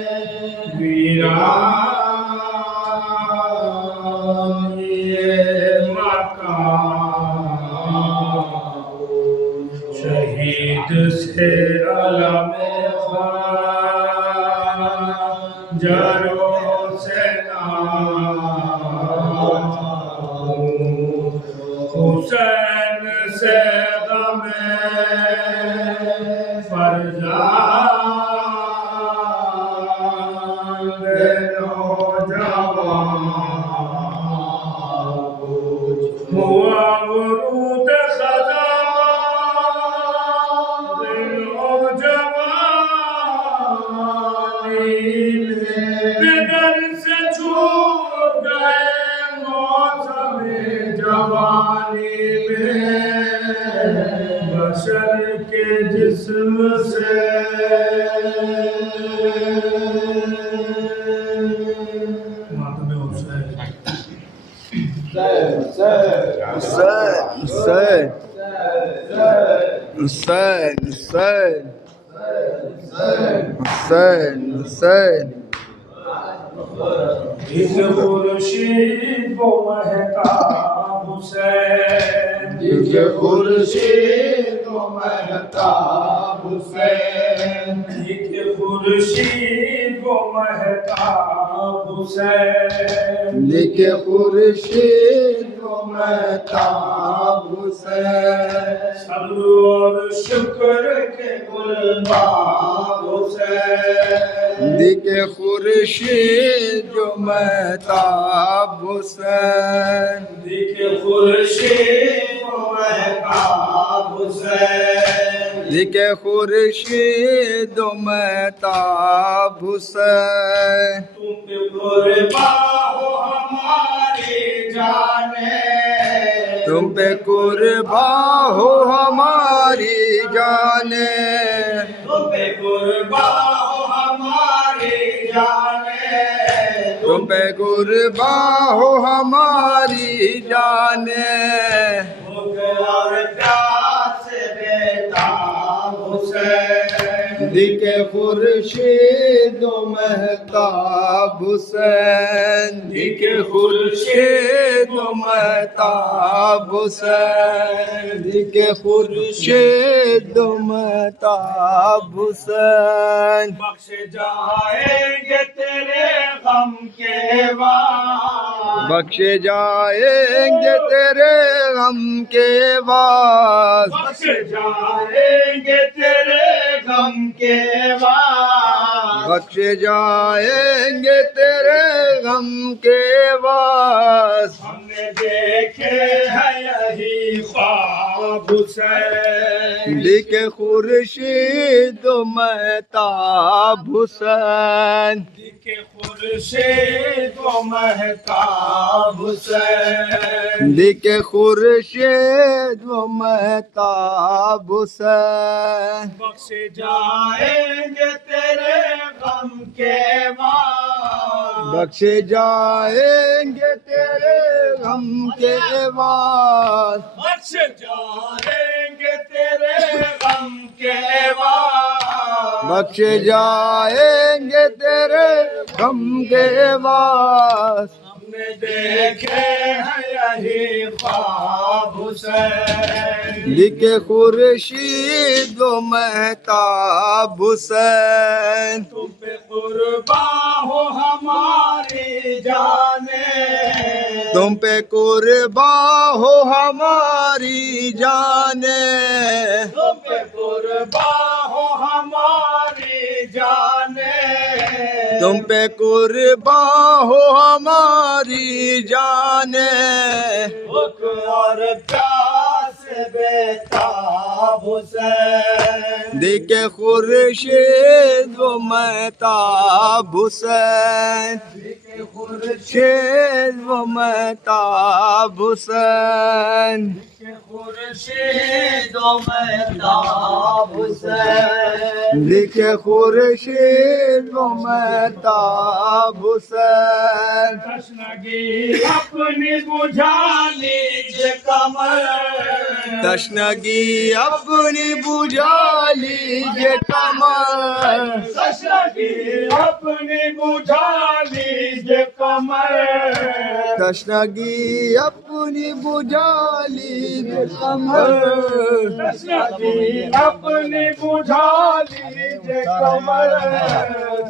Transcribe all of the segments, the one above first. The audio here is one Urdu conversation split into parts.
ویران یہ مکان شہید سے علم خنجروں سے نام حسین سے غم فرزند نوجوان ہوا ورود خزان نوجوانی بدر سے چھوٹ گئے موسم جوانی میں بشر کے جسم سے ماتم حسین ایک خورشید وہ مہتاب حسین ایک خورشید وہ مہتاب حسین ایک خورشید وہ مہتاب حسین ایک خورشید وہ مہتاب حسین صبر اور شکر کے گلباغ حسین ایک خورشید جو مہتاب حسین ایک خورشید وہ مہتاب حسین ایک خورشید جو مہتاب حسین تم پہ قربان ہو ہماری جانیں تم پہ قربان ہو ہماری جانیں تم پہ قربان ہو ہماری جانیں تم پہ قربان ہو ہماری جانیں بھوک اور پیاس سے بیتاب حسین دیکھ خورشید و مہتاب حسین دیکھ خورشید و مہتاب حسین دیکھ خورشید و مہتاب حسین بخش جائیں گے تیرے غم کے بعد بخش جائیں گے تیرے غم کے بعد بخش جائیں گے تیرے غم کے بعد بخش جائیں گے تیرے غم کے بعد ہم نے دیکھے ہیں یہی خواب حسین دیکھ خورشید و مہتاب حسین دیکھ خورشید و مہتاب حسین دیکھ خورشید و مہتاب حسین بخش جائیں گے تیرے غم کے بعد بخش جائیں گے تیرے غم کے بعد بخش جائیں گے تیرے غم کے بعد بخش جائیں گے تیرے غم کے بعد ہم نے دیکھے ہیں یہی خواب حسین دیکھ خورشید و مہتاب حسین تم پہ قربان ہو ہماری جانیں تم پہ قربان ہو ہماری جانیں تم پہ قربان ہو ہماری جانیں تم پہ قربان ہو ہماری جانیں بھوک اور پیاس سے بیتاب حسین دیکھ خورشید و مہتاب حسین دیکھ خورشید و مہتاب حسین خورشید و مهتاب حسین دیکھے خورشید و مہتاب حسین تشنگی اپنی بجھا لیجیے کمر تشنگی اپنی بجھا لیجیے کمر تشنگی اپنی بجھا لیجیے کمر تشنگی اپنی بجھا لیجیے کمر تشنگی اپنی بجھا لیجیے کمر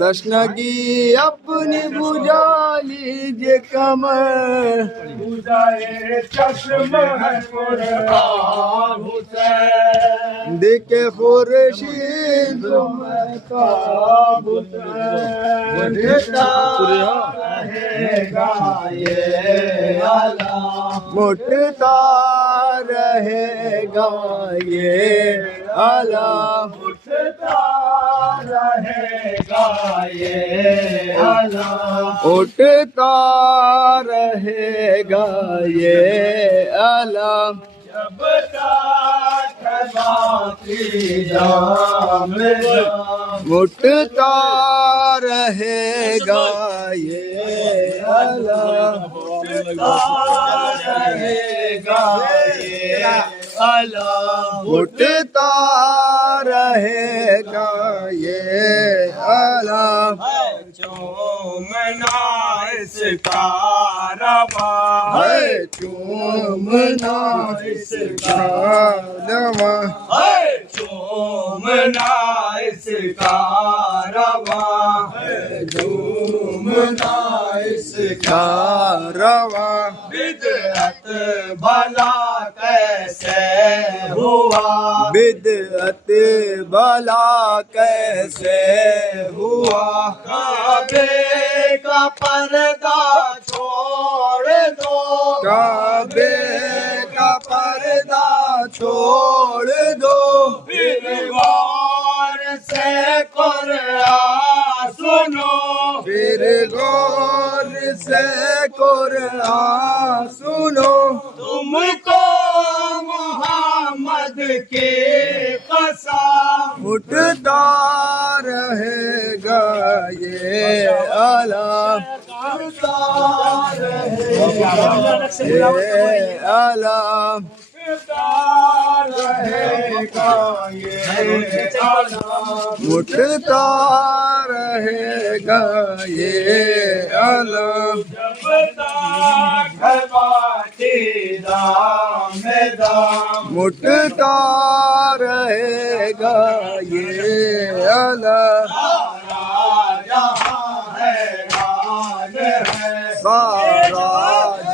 تشنگی اپنی بجھا لیجیے کمر بجھائے چشم ہے قرآن حسین دیکھے خورشید و مہتاب حسین رہے گا یہ علام مٹتا رہے گا یہ علام اٹھتا رہے گا یہ علام اٹھتا رہے گا یہ علام جب تک ہے باقی جام مٹتا رہے گا یہ علام رہے گا یہ علام اٹھتا رہے گا یہ علام چومنا اس کا رواں ہے چومنا اس کا رواں چومنا اس کا رواں چومنا اس کا رواں بدعت بھلا کیسے ہوا بدعت بھلا کیسے ہوا کعبے کا پردہ چھوڑ دو کعبے کا پردہ چھوڑ دو پھر غور سے قرآن سنو پھر غور سے قرآن سنو تم کو محمد کی قسم اٹھتا رہے گا یہ علام اٹھتا رہے گا یہ علام رہے گا یہ علام اٹھتا رہے گا یہ علام جب تک ہے باقی دام دام اٹھتا رہے گا یہ علام سارا جہاں سارا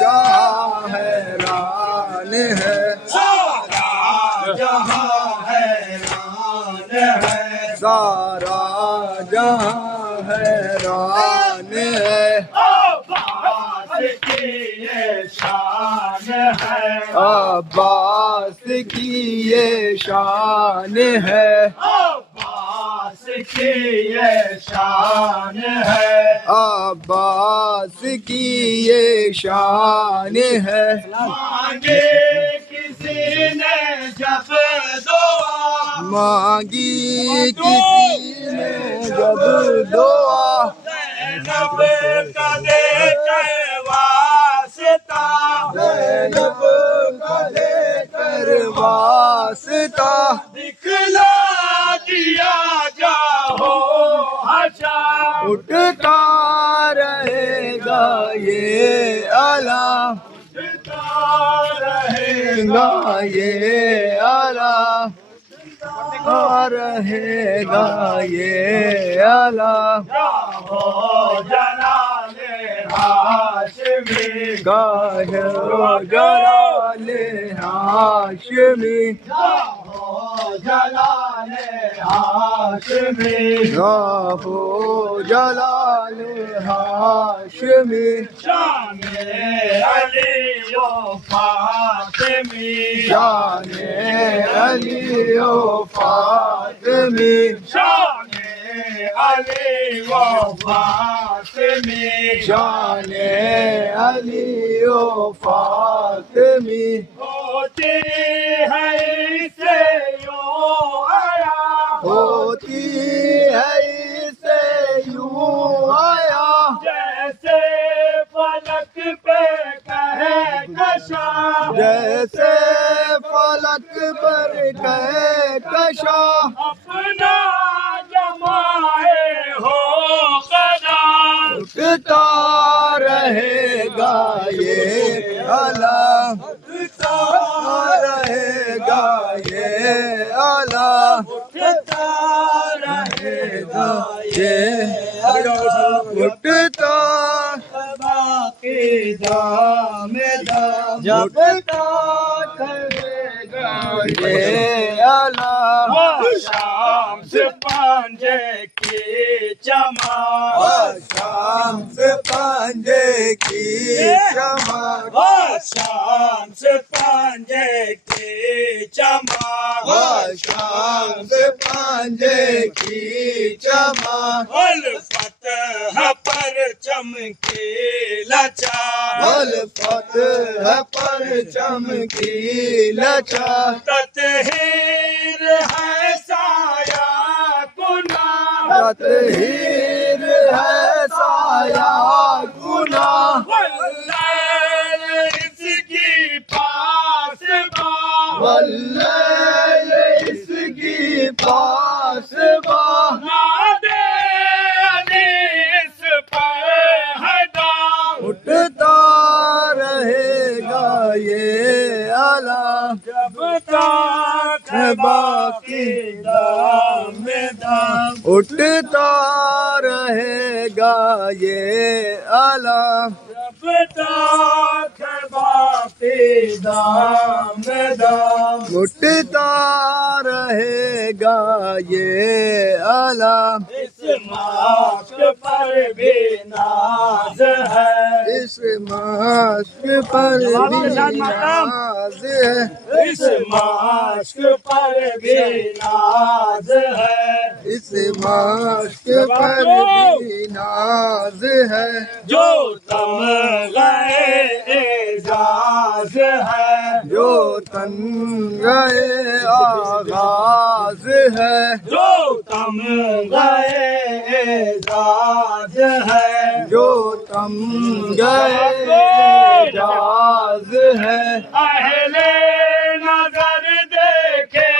جہاں حیران حیران ہے ہے سارا جہاں حیران ہے سارا جہاں حیران ہے عباس کی یہ شان ہے عباس کی یہ شان ہے عباس کی یہ شان ہے عباس کی یہ شان ہے مانگے کسی نے جب دعا مانگی کسی نے جب دعا زینب کا دے کے واسطہ زینب کا لے کر واسطہ دکھلا دیا جاؤ حشا اٹھتا رہے گا یہ علام رہے گا یہ علام رہے گا یہ علام ہو جلال ہاشمی گاہر و جلال ہاشمی ہو جلال ہاشمی راہو جلال ہاشمی شان علی و فاطمی شان علی و فاطمی شان علی و فاطمی شان علی و فاطمی ہو ہوتی ہے اسے یوں آیا ہوتی ہے اسے یوں آیا جیسے فلک پہ کہکشاں جیسے فلک پر کہکشاں اپنا جمائے ہو قدم اٹھتا رہے گا یہ علم اٹھتا رہے گا یہ علم اٹھتا رہے گا یہ علم اٹھتا باقی دام جب تک رہے گا یہ علم وہ شام سے پنجے کی چمک شام سے پنجے کی چمک شام سے پنجے کی چمک شام سے پنجے کی چمک الفتح پر چمکی لچا الفتح پر چمکی لچا تطہیر ہے سایہ کنا تطہیر ہے سایہ گناہ واللیل اس کی پاسباں واللیل اس کی پاسباں نادے علی اس پر ہے دام اٹھتا رہے گا یہ علم جب تک ہے باقی دام دام اٹھتا رہے گا یہ علم جب تک ہے باقی دام دام اٹھتا رہے گا یہ علم اس ماسک پر بھی ناز ہے اس ماسک پر بھی ناز ہے اس ماسک پر بھی ناز ہے اس ماسک پر بھی ناز ہے جو تمغہ اعزاز ہے جو تنگے آغاز ہے جو تمغہ اعزاز ہے جو تمغہ اعزاز ہے اہل نظر دیکھے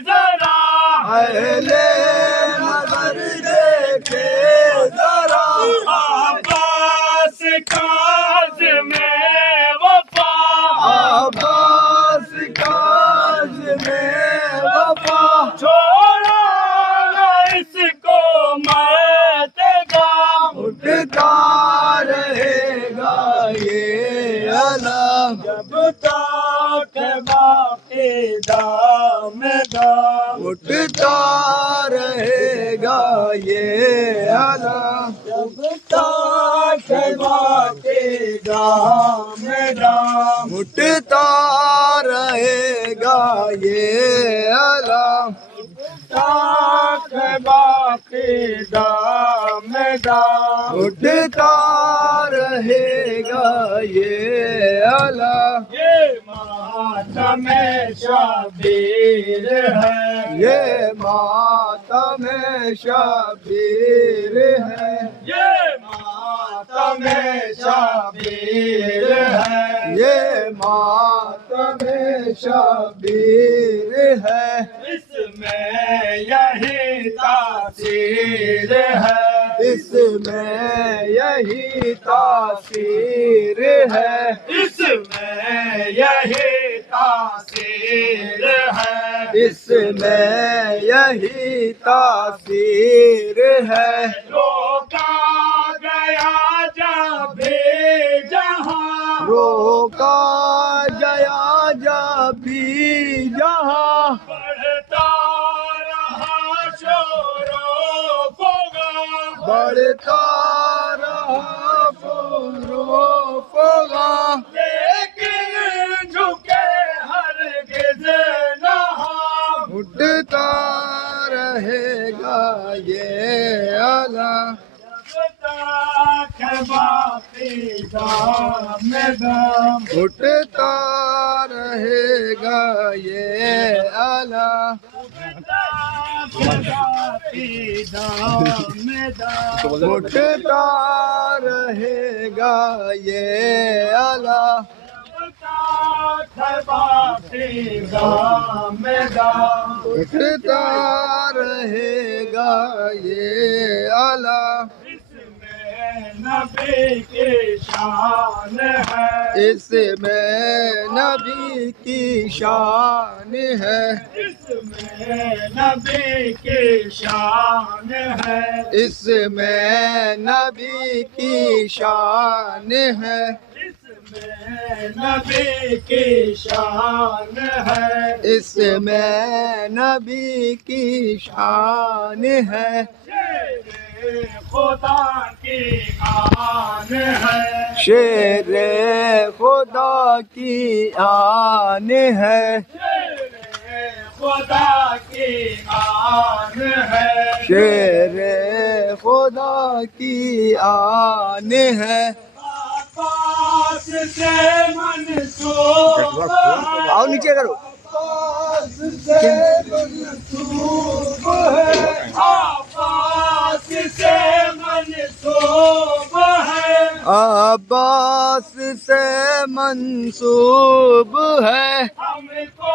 ذرا اہل نظر دیکھے ذرا عباس کاظم وفا عباس کاظم وفا چھوڑا نہ اس کو مات غم اٹھتا رہے گا یہ علم جب تک ہے باقی دام دام اٹھتا رہے گا یہ علم جب تک ہے باقی دام دام اٹھتا رہے گا یہ علم تک ہے باقی دام دام اٹھتا رہے گا یہ علم یہ ماتم شبیر ہے یہ ماتم شبیر ہے یہ ماتم شبیر ہے یہ ماتم شبیر ہے اس میں یہی تاثیر ہے اس میں یہی تاثیر ہے اس میں یہی تاثیر ہے اس میں یہی تاثیر ہے روکا گیا جب بھی جہاں روکا گیا جب بھی جہاں بڑھتا رہا شور و فغاں بڑھتا رہا فور و فغاں لیکن جھکے ہرگز نہ ہم اٹھتا رہے گا یہ علم اٹھتا رہے گا یہ آلہ اٹھتا رہے گا یہ آلہ اٹھتا رہے گا یہ آلہ نبی کی شان ہے اس میں نبی کی شان ہے اس میں نبی کی شان ہے اس میں نبی کی شان ہے اس میں نبی کی شان ہے اس میں نبی کی شان ہے خدا کی آن ہے شیر خدا کی آن ہے خدا کی آن ہے شیر خدا کی آن ہے عباس سے منسوب ہے آؤ نیچے کرو عباس سے منسوب ہے عباس سے منسوب ہے ہم کو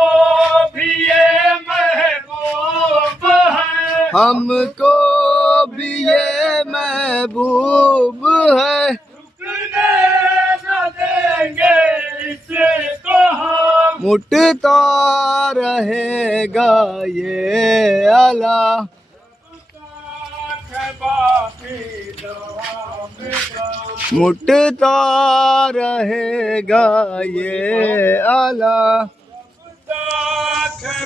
بھی یہ محبوب ہے ہم کو بھی یہ محبوب ہے رکنے نہ دیں گے اس کو ہم مٹتا رہے گا یہ آلہ باقی دوام کا مٹتا رہے گا یہ آلہ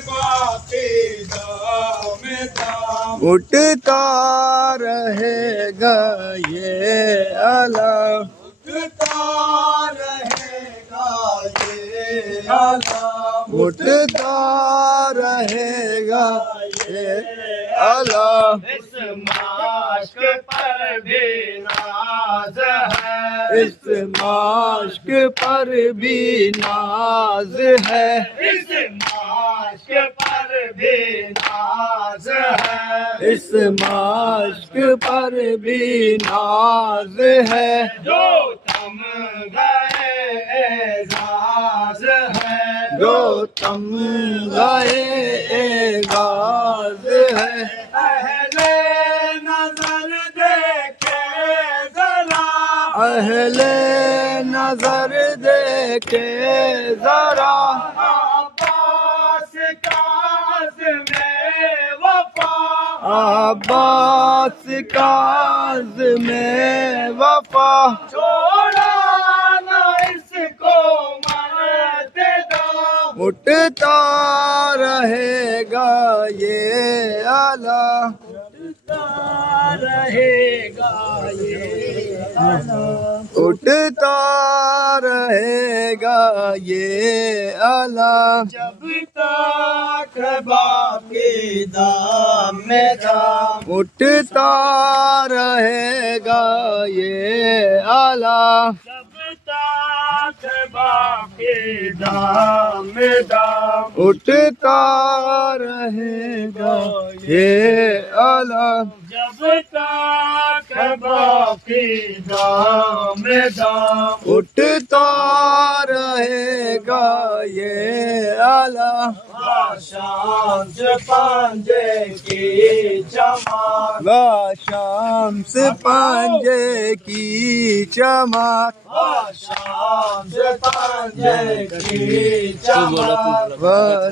باقی دوام کا مٹتا رہے گا یہ آلہ اٹھتا رہے گا یہ آلہ مٹتا رہے گا یہ آلہ اس ماشک پر بھی ناز ہے اس ماشک پر بھی ناز ہے اس ماشک پر بھی ناز ہے اس ماشک پر بھی ناز ہے جو تم گئے اعزاز ہے جو تم گئے اعزاز ہے اہل نظر دیکھے ذرا اہل نظر دیکھے ذرا عباس کا عزم وفا عباس کا عزم وفا چھوڑا نہ اس کو مرتے دو اٹھتا رہے گا یہ آلہ رہے گا یہ اٹھتا رہے گا یہ آلہ جب تک باقی دام میں دام اٹھتا رہے گا یہ آلہ جب تک باقی دام میں دام اٹھتا رہے گا یہ آلہ جب تک باقی دام میں دام اٹھتا رہے گا یہ آلہ شام سے پانجے کی چمک شام سے پانجے کی چمک شام سے پانجے کی چمک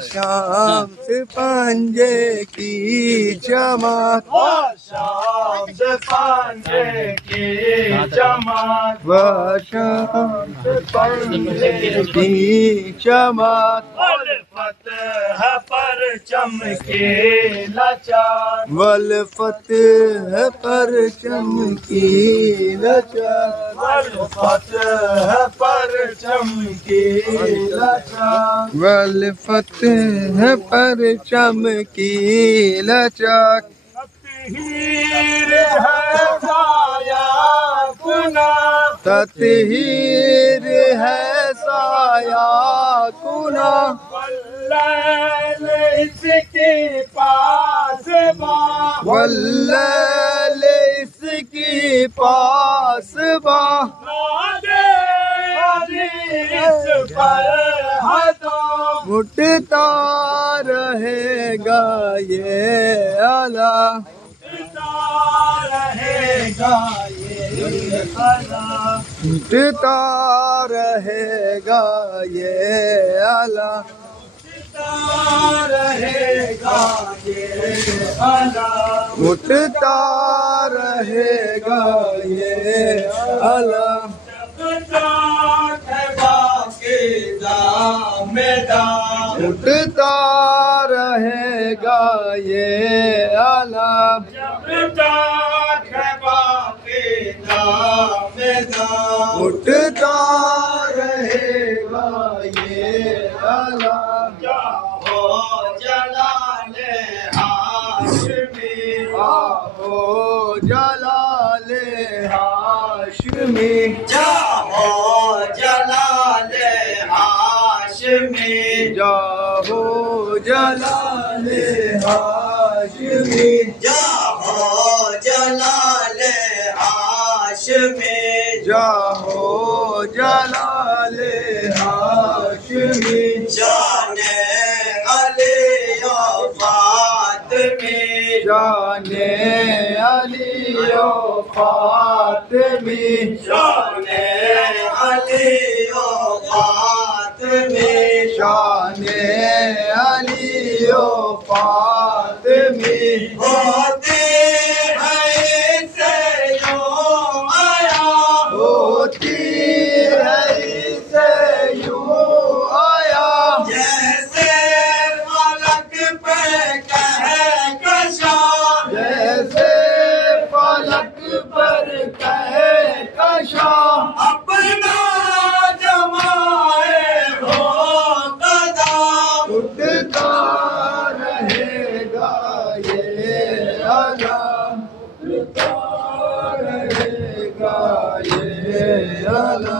شام سے پانجے کی چمک شام سے پانجے کی چمک شام سے پانجے کی چمک فتح پر چمکے لچا والفتح پر چمکی لچک فتح پر چمکے لچا والفتح پر چمکی لچک تطہیر ہے سایہ کنا تطہیر ہے سایہ کنا واللیل اس کے پاس باں واللیل اس کی پاس باں نادے اس پر حداں اٹھتا رہے گا یہ اعلیٰ رہے گا یہ اعلیٰ اٹھتا رہے گا یہ اعلیٰ رہے گا یہ اعلیٰ اٹھتا رہے گا یہ اعلیٰ اٹھتا رہے گا یہ اعلیٰ اٹھتا رہے گا یہ اعلیٰ آہو جلال ہاشمی جاہو جلال ہاشمی جاہو جلال ہاشمی جاہو جلال ہاشمی جاہو جلال ہاشمی جانے علی و فاطمی جانے علی و فاطمی جانے علی و فاطمی جانے علی و فاطمی ہوتی ہے اسے یوں آیا ہوتی ہے اسے یوں آیا جیسے فلک پہ کہے کشا جیسے فلک پر کہے کشا اپنا جمائے ہو قدم اٹھتا رہے گا یہ اعلیٰ اٹھتا رہے گا یہ اعلیٰ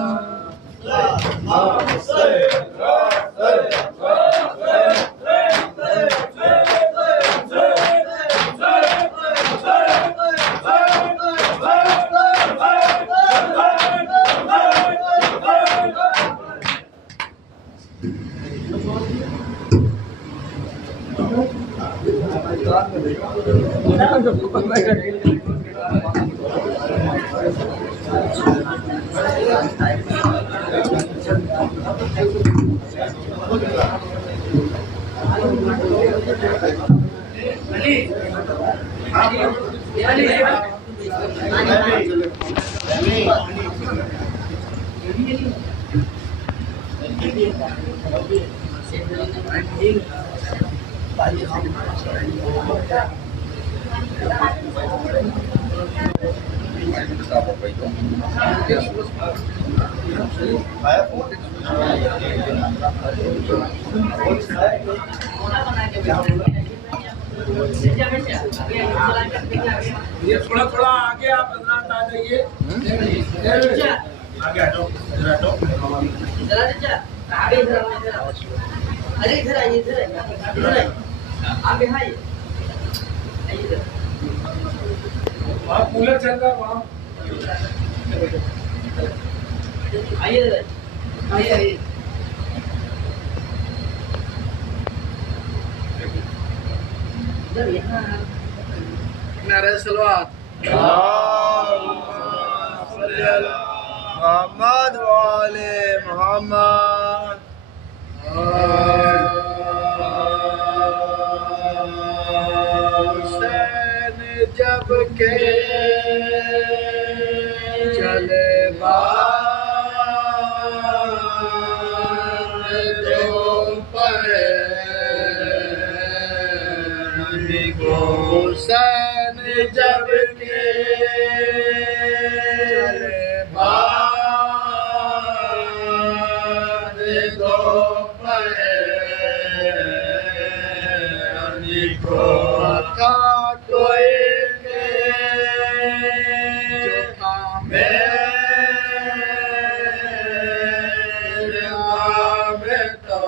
یہ تھوڑا تھوڑا آگے آپ حضرات آ جائیے آگے ہٹو ادھر آئیے آگے آئیے وہاں کولر چل رہا ہے وہاں آئیے آئیے نعرہ صلوات محمد وآل محمد حسین جب کہ چلے حسین جب کہ چلے باد دوپہر کو کوئی میرے نام تو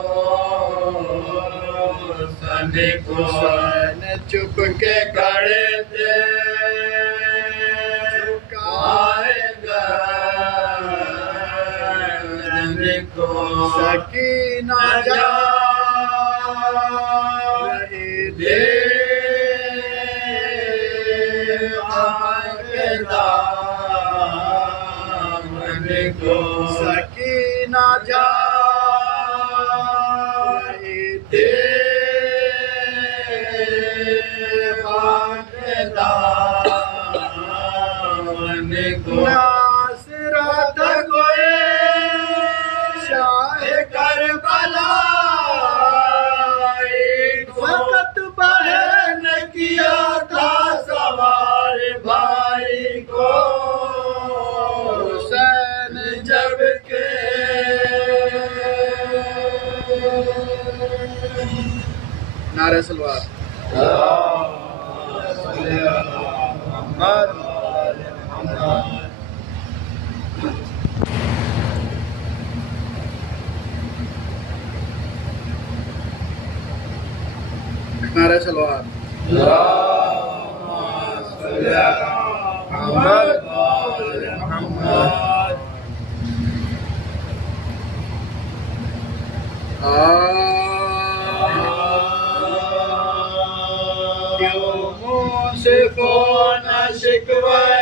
سن کو چپ کے کھڑے تھے جھکائے گردن کو سکینہ جا رہی تھی سکینہ جا رہی تھی ناصرت کوئی شاہ کربلا وقت بہن کیا تھا سوار بھائی کو حسین جب کہ نعرہ سلوات نعرہ سلوات منصفون شکوے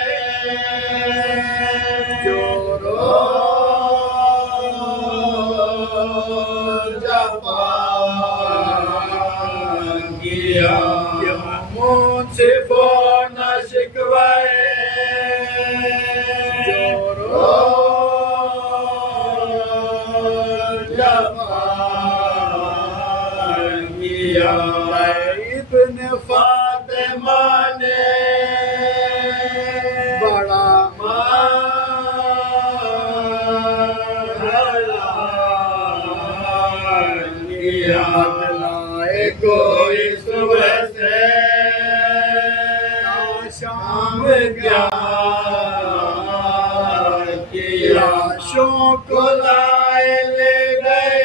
جو روز جفا کیا منصفون شکوے جو روز جفا کیا ابن فاطمہ نے بڑا کیا بدلائے کوئی صبح سے شام کیا لاشوں کو لائے لے گئے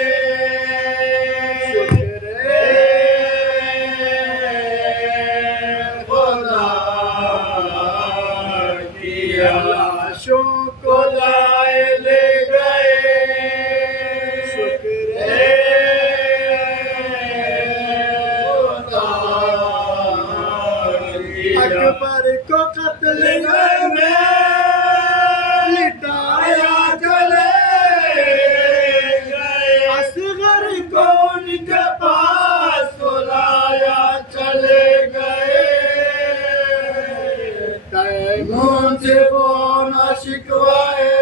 لاشوں کو لائے لے گئے شکر اکبر کو قتل میں لٹایا چلے گئے اصغر کو ان کے پاس لایا چلے گئے تیمون سے وہ نہ شکوائے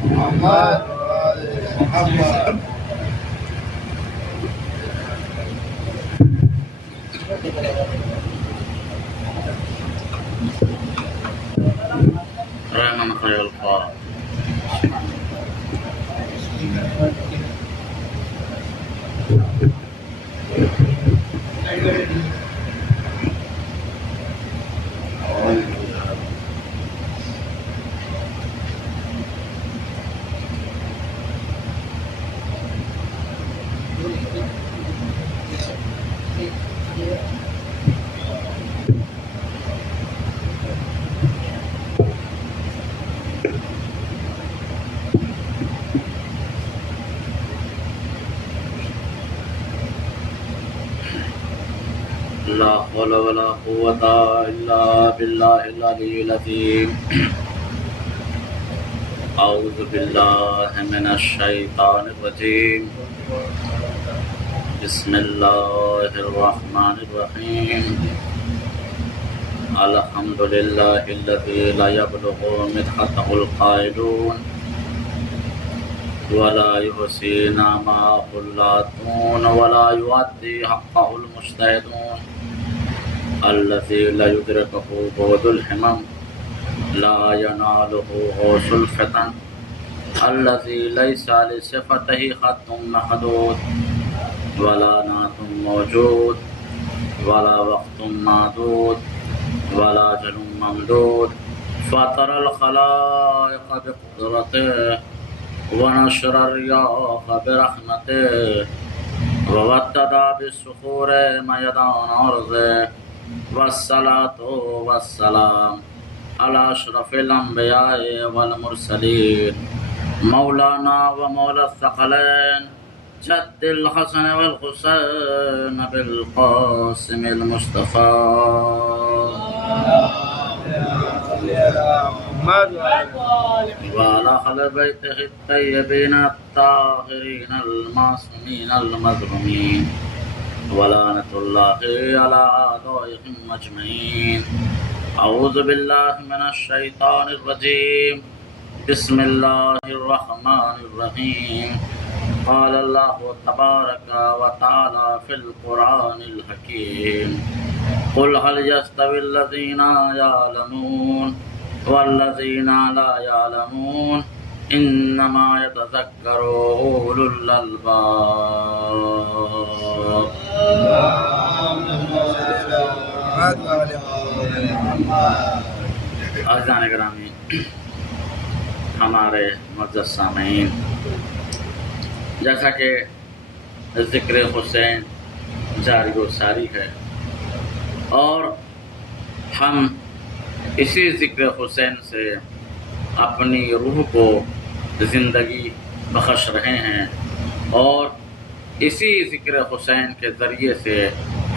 محمد رحمن خير القارئ لا حول ولا قوة إلا بالله العلي العظيم أعوذ بالله من الشيطان الرجيم بسم الله الرحمن الرحيم الحمد لله الذي لا يبلغ مدحته القائلون ولا يحصي نعمه اللاتون ولا يؤدي حقه المجتهدون الذي لا يدركه بعد الهمم لا يناله غوث الفتن الذي ليس لصفته خط محدود ولا نعت موجود ولا وقت معدود ولا جل ممدود فطر الخلائق بقدرته ونشر الرياح برحمته ووتد بالصخور ميدان أرضه والصلاة والسلام على أشرف الأنبياء والمرسلين مولانا ومولى الثقلين جد الحسن والحسين بالقاسم المصطفى وعلى أهل بيته الطيبين الطاهرين المعصومين المظلومين ولعنة الله على أعدائهم أجمعين. أعوذ بالله من الشيطان الرجيم. بسم الله الرحمن الرحيم. قال الله تبارك وتعالى في القرآن الحكيم قل هل يستوي الذين يعلمون والذين لا يعلمون إنما يتذكر أولو الألباب. عزیزان گرامی، ہمارے معزز سامعین، جیسا کہ ذکر حسین جاری و ساری ہے اور ہم اسی ذکر حسین سے اپنی روح کو زندگی بخش رہے ہیں اور اسی ذکر حسین کے ذریعے سے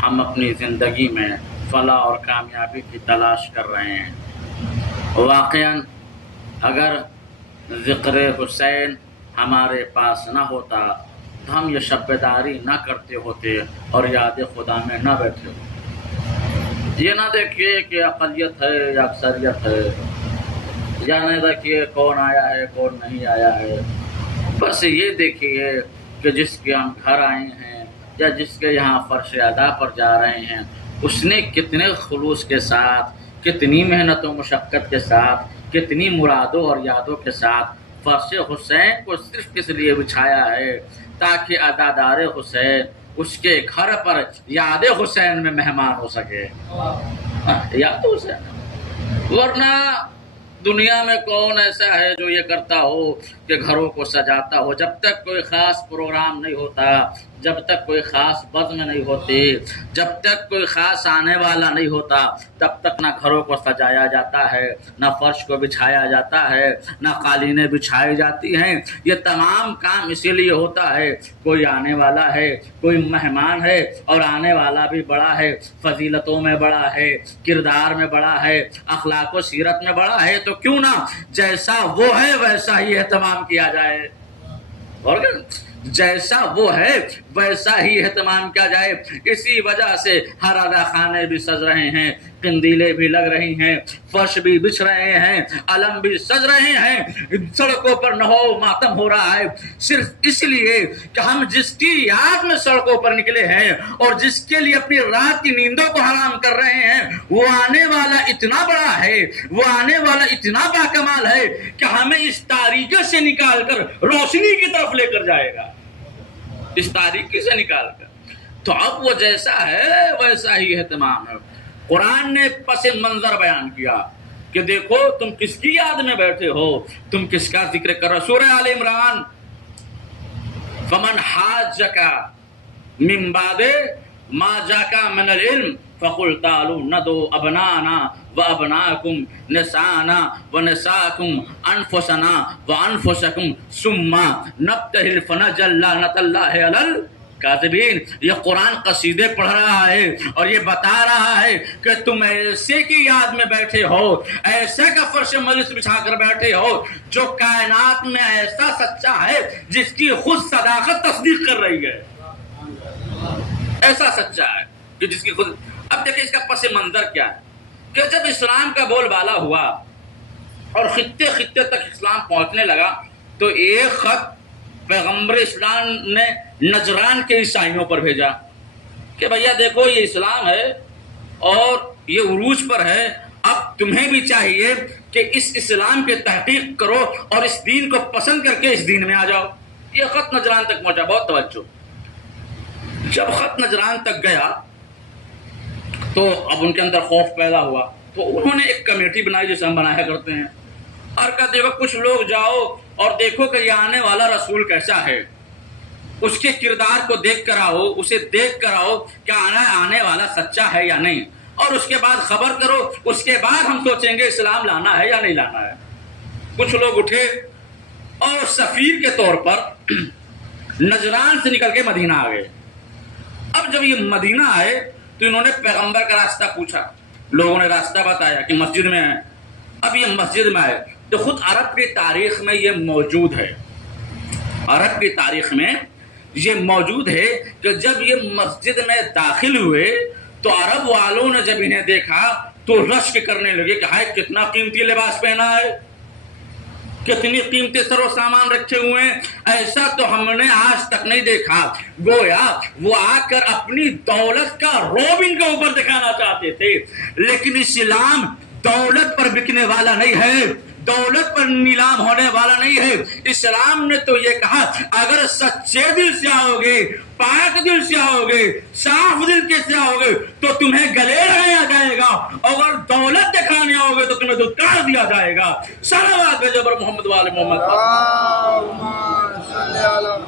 ہم اپنی زندگی میں فلاح اور کامیابی کی تلاش کر رہے ہیں۔ واقعاً اگر ذکر حسین ہمارے پاس نہ ہوتا تو ہم یہ شب بیداری نہ کرتے ہوتے اور یاد خدا میں نہ بیٹھے ہوتے۔ یہ نہ دیکھیے کہ اقلیت ہے یا اکثریت ہے، یا نہ دیکھیے کون آیا ہے کون نہیں آیا ہے، بس یہ دیکھیے کہ جس کے ہم گھر آئے ہیں یا جس کے یہاں فرش ادا پر جا رہے ہیں اس نے کتنے خلوص کے ساتھ، کتنی محنت و مشقت کے ساتھ، کتنی مرادوں اور یادوں کے ساتھ فرش حسین کو صرف اس لیے بچھایا ہے تاکہ عزادار حسین اس کے گھر پر یاد حسین میں مہمان ہو سکے۔ یاد حسین، ورنہ دنیا میں کون ایسا ہے جو یہ کرتا ہو کہ گھروں کو سجاتا ہو؟ جب تک کوئی خاص پروگرام نہیں ہوتا، جب تک کوئی خاص بزم نہیں ہوتی، جب تک کوئی خاص آنے والا نہیں ہوتا، تب تک نہ گھروں کو سجایا جاتا ہے، نہ فرش کو بچھایا جاتا ہے، نہ قالینیں بچھائی جاتی ہیں۔ یہ تمام کام اسی لیے ہوتا ہے کوئی آنے والا ہے، کوئی مہمان ہے، اور آنے والا بھی بڑا ہے، فضیلتوں میں بڑا ہے، کردار میں بڑا ہے، اخلاق و سیرت میں بڑا ہے، تو کیوں نہ جیسا وہ ہے ویسا ہی اہتمام کیا جائے، اور جیسا وہ ہے ویسا ہی اہتمام کیا جائے۔ اسی وجہ سے ہر ادا خانے بھی سج رہے ہیں، قندیلیں بھی لگ رہی ہیں، فرش بھی بچھ رہے ہیں، علم بھی سج رہے ہیں، سڑکوں پر نہو ماتم ہو رہا ہے، صرف اس لیے کہ ہم جس کی یاد میں سڑکوں پر نکلے ہیں اور جس کے لیے اپنی رات کی نیندوں کو حرام کر رہے ہیں، وہ آنے والا اتنا بڑا ہے، وہ آنے والا اتنا باکمال ہے کہ ہمیں اس تاریکی سے نکال کر روشنی کی طرف لے کر جائے گا، اس تاریکی سے نکال کر۔ تو اب وہ جیسا ہے ویسا ہی اہتمام ہے۔ قرآن نے پس منظر بیان کیا کہ دیکھو تم کس کی یاد میں بیٹھے ہو، تم کس کا ذکر کر رہے ہو۔ سورہ آل عمران، فمن حاجک من بعد ما جاک من العلم فقل تعالوا ندعو ابناءنا وابناءکم نساءنا ونساءکم انفسنا وانفسکم ثم نبتہل فنجعل لعنۃ اللہ علی الکاذبین۔ یہ قرآن قصیدے پڑھ رہا ہے اور یہ بتا رہا ہے کہ تم ایسے کی یاد میں بیٹھے ہو، ایسے کا فرش مجلس بچھا کر بیٹھے ہو جو کائنات میں ایسا سچا ہے جس کی خود صداقت تصدیق کر رہی ہے، ایسا سچا ہے کہ جس کی خود۔ اب دیکھیں اس کا پس منظر کیا ہے کہ جب اسلام کا بول بالا ہوا اور خطے خطے تک اسلام پہنچنے لگا تو ایک خط پیغمبر اسلام نے نجران کے عیسائیوں پر بھیجا کہ بھیا دیکھو یہ اسلام ہے اور یہ عروج پر ہے. اب تمہیں بھی چاہیے کہ اس اسلام کی تحقیق کرو اور اس دین کو پسند کر کے اس دین میں آ جاؤ. یہ خط نجران تک پہنچا. بہت توجہ. جب خط نجران تک گیا تو اب ان کے اندر خوف پیدا ہوا. تو انہوں نے ایک کمیٹی بنائی جیسے ہم بنایا کرتے ہیں, اور کہا دیکھو کچھ لوگ جاؤ اور دیکھو کہ یہ آنے والا رسول کیسا ہے, اس کے کردار کو دیکھ کر آؤ, اسے دیکھ کر آؤ کہ آنے والا سچا ہے یا نہیں, اور اس کے بعد خبر کرو, اس کے بعد ہم سوچیں گے اسلام لانا ہے یا نہیں لانا ہے. کچھ لوگ اٹھے اور سفیر کے طور پر نجران سے نکل کے مدینہ آ گئے. اب جب یہ مدینہ آئے تو انہوں نے پیغمبر کا راستہ پوچھا. لوگوں نے راستہ بتایا کہ مسجد میں ہے. اب یہ مسجد میں آئے تو خود عرب کی تاریخ میں یہ موجود ہے, عرب کی تاریخ میں یہ موجود ہے کہ جب یہ مسجد میں داخل ہوئے تو عرب والوں نے جب انہیں دیکھا تو رشک کرنے لگے کہ ہائے کتنا قیمتی لباس پہنا ہے, کتنی قیمتی سر و سامان رکھے ہوئے ہیں, ایسا تو ہم نے آج تک نہیں دیکھا. گویا وہ آ کر اپنی دولت کا روب ان کے اوپر دکھانا چاہتے تھے. لیکن اسلام دولت پر بکنے والا نہیں ہے, دولت پر نیلام ہونے والا نہیں ہے. اسلام نے تو یہ کہا اگر سچے دل سے آؤ گے, پاک دل سے آؤ گے, صاف دل کے سے آؤ گے تو تمہیں گلے لگایا جائے گا, اگر دولت دکھانے آؤ گے تو تمہیں دھتکار دیا جائے گا. صلوات جبر محمد والے محمد.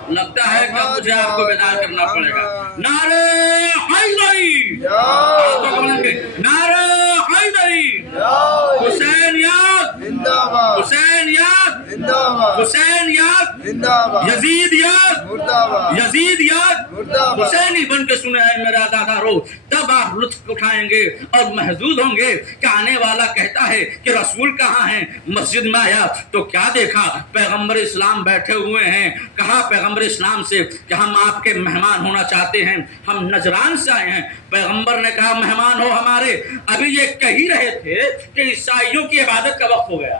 لگتا ہے کہ مجھے آپ کو بیدار کرنا پڑے گا. نعرہ حیدری, نعرہ حیدری, حسین یاد, حسین یاد, حسین یاد, یزید یاد, یزید یاد. حسینی بن کے سنے ہیں میرا دادا رو, تب آپ لطف اٹھائیں گے اور محظوظ ہوں گے کہ آنے والا کہتا ہے کہ رسول کہاں ہیں. مسجد میں آیا تو کیا دیکھا, پیغمبر اسلام بیٹھے ہوئے ہیں. کہا پیغمبر اسلام سے کہ ہم آپ کے مہمان ہونا چاہتے ہیں, ہم نجران سے آئے ہیں. پیغمبر نے کہا مہمان ہو ہمارے. ابھی یہ کہہ ہی رہے تھے کہ عیسائیوں کی عبادت کا وقت ہو گیا.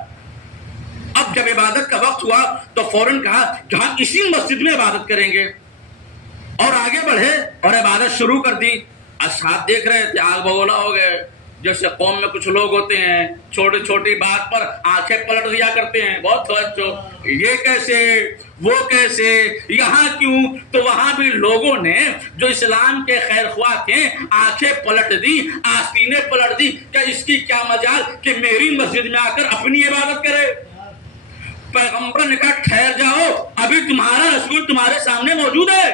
اب جب عبادت کا وقت ہوا تو فوراً کہا کہ ہم اسی مسجد میں عبادت کریں گے, اور آگے بڑھے اور عبادت شروع کر دی. اصحاب دیکھ رہے تھے, آگ بگولا ہو گئے. جیسے قوم میں کچھ لوگ ہوتے ہیں چھوٹی چھوٹی بات پر آنکھیں پلٹ دیا کرتے ہیں. بہت توجہ, یہ کیسے, وہ کیسے, یہاں کیوں. تو وہاں بھی لوگوں نے جو اسلام کے خیر خواہ تھے آنکھیں پلٹ دی, آستینیں پلٹ دی کہ اس کی کیا مجال کہ میری مسجد میں آ کر اپنی عبادت کرے. پیغمبر نے کہا ٹھہر جاؤ, ابھی تمہارا رسول تمہارے سامنے موجود ہے.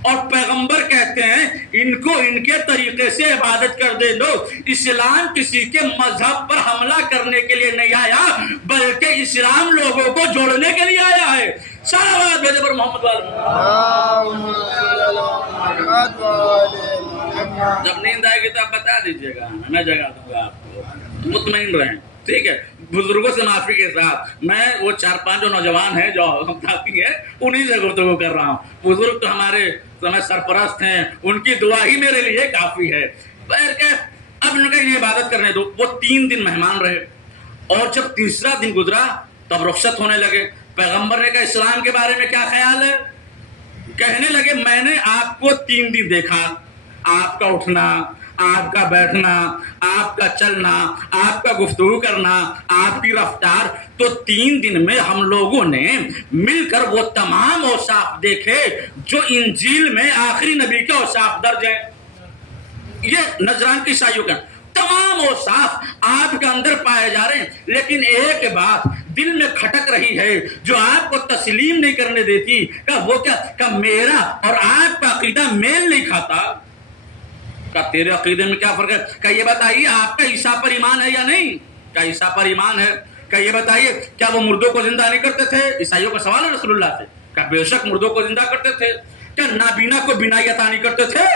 اور پیغمبر کہتے ہیں ان کو ان کے طریقے سے عبادت کر دے دو. اسلام کسی کے مذہب پر حملہ کرنے کے لیے نہیں آیا, بلکہ اسلام لوگوں کو جوڑنے کے لیے آیا ہے. صلوات بھیجے پر محمد والے. جب نیند آئے گی تو آپ بتا دیجیے گا, میں جگہ دوں گا آپ کو, مطمئن رہیں. ٹھیک ہے, بزرگوں سے معافی کے ساتھ میں وہ 4-5 جو نوجوان ہیں جو ہم ساتھی ہیں انہی سے گفتگو کر رہا ہوں. بزرگ تو ہمارے سرپرست ہیں, ان کی دعا ہی میرے لیے کافی ہے. اب ان کا یہ عبادت کرنے دو. وہ 3 دن مہمان رہے, اور جب تیسرا دن گزرا تب رخصت ہونے لگے. پیغمبر نے کہا اسلام کے بارے میں کیا خیال ہے. کہنے لگے میں نے آپ کو 3 دن دیکھا, آپ کا اٹھنا, آپ کا بیٹھنا, آپ کا چلنا, آپ کا گفتگو کرنا, آپ کی رفتار, تو 3 دن میں ہم لوگوں نے مل کر وہ تمام اوصاف دیکھے جو انجیل میں آخری نبی کے اوصاف درج ہیں. یہ نجران کی عیسائیوں کا تمام اوصاف آپ کے اندر پائے جا رہے ہیں. لیکن ایک بات دل میں کھٹک رہی ہے جو آپ کو تسلیم نہیں کرنے دیتی, کہ وہ کیا, کہ میرا اور آپ کا عقیدہ میل نہیں کھاتا. کہ تیرے عقیدے میں کیا فرق ہے. کہ یہ بتائیے آپ کا عیسیٰ پر ایمان ہے یا نہیں. کہ عیسیٰ پر ایمان ہے. کہ یہ بتائیے کیا وہ مردوں کو زندہ نہیں کرتے تھے. عیسائیوں کا سوال ہے رسول اللہ سے. کہ بے شک مردوں کو زندہ کرتے تھے. کیا نابینا کو بینائی عطا نہیں کرتے تھے.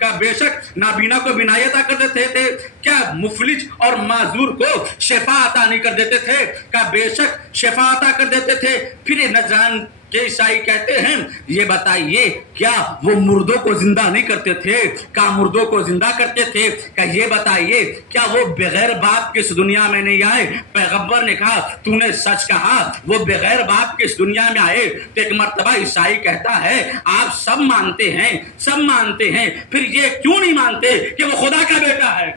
کہ بے شک نابینا کو بینائی عطا کر دیتے تھے. کیا مفلج اور معذور کو شفا عطا نہیں کر دیتے تھے. کہ بے شک شفا عطا کر دیتے تھے. پھر نجران کہ عیسائی کہتے ہیں یہ بتائیے کیا وہ مردوں کو زندہ نہیں کرتے تھے؟ کیا مردوں کو زندہ کرتے تھے؟ کہ یہ بتائیے کیا وہ بغیر باپ کے اس دنیا میں نہیں آئے؟ پیغمبر نے کہا تو نے سچ کہا، وہ بغیر باپ کے اس دنیا میں آئے۔ تو ایک مرتبہ عیسائی کہتا ہے آپ سب مانتے ہیں، پھر یہ کیوں نہیں مانتے کہ وہ خدا کا بیٹا ہے؟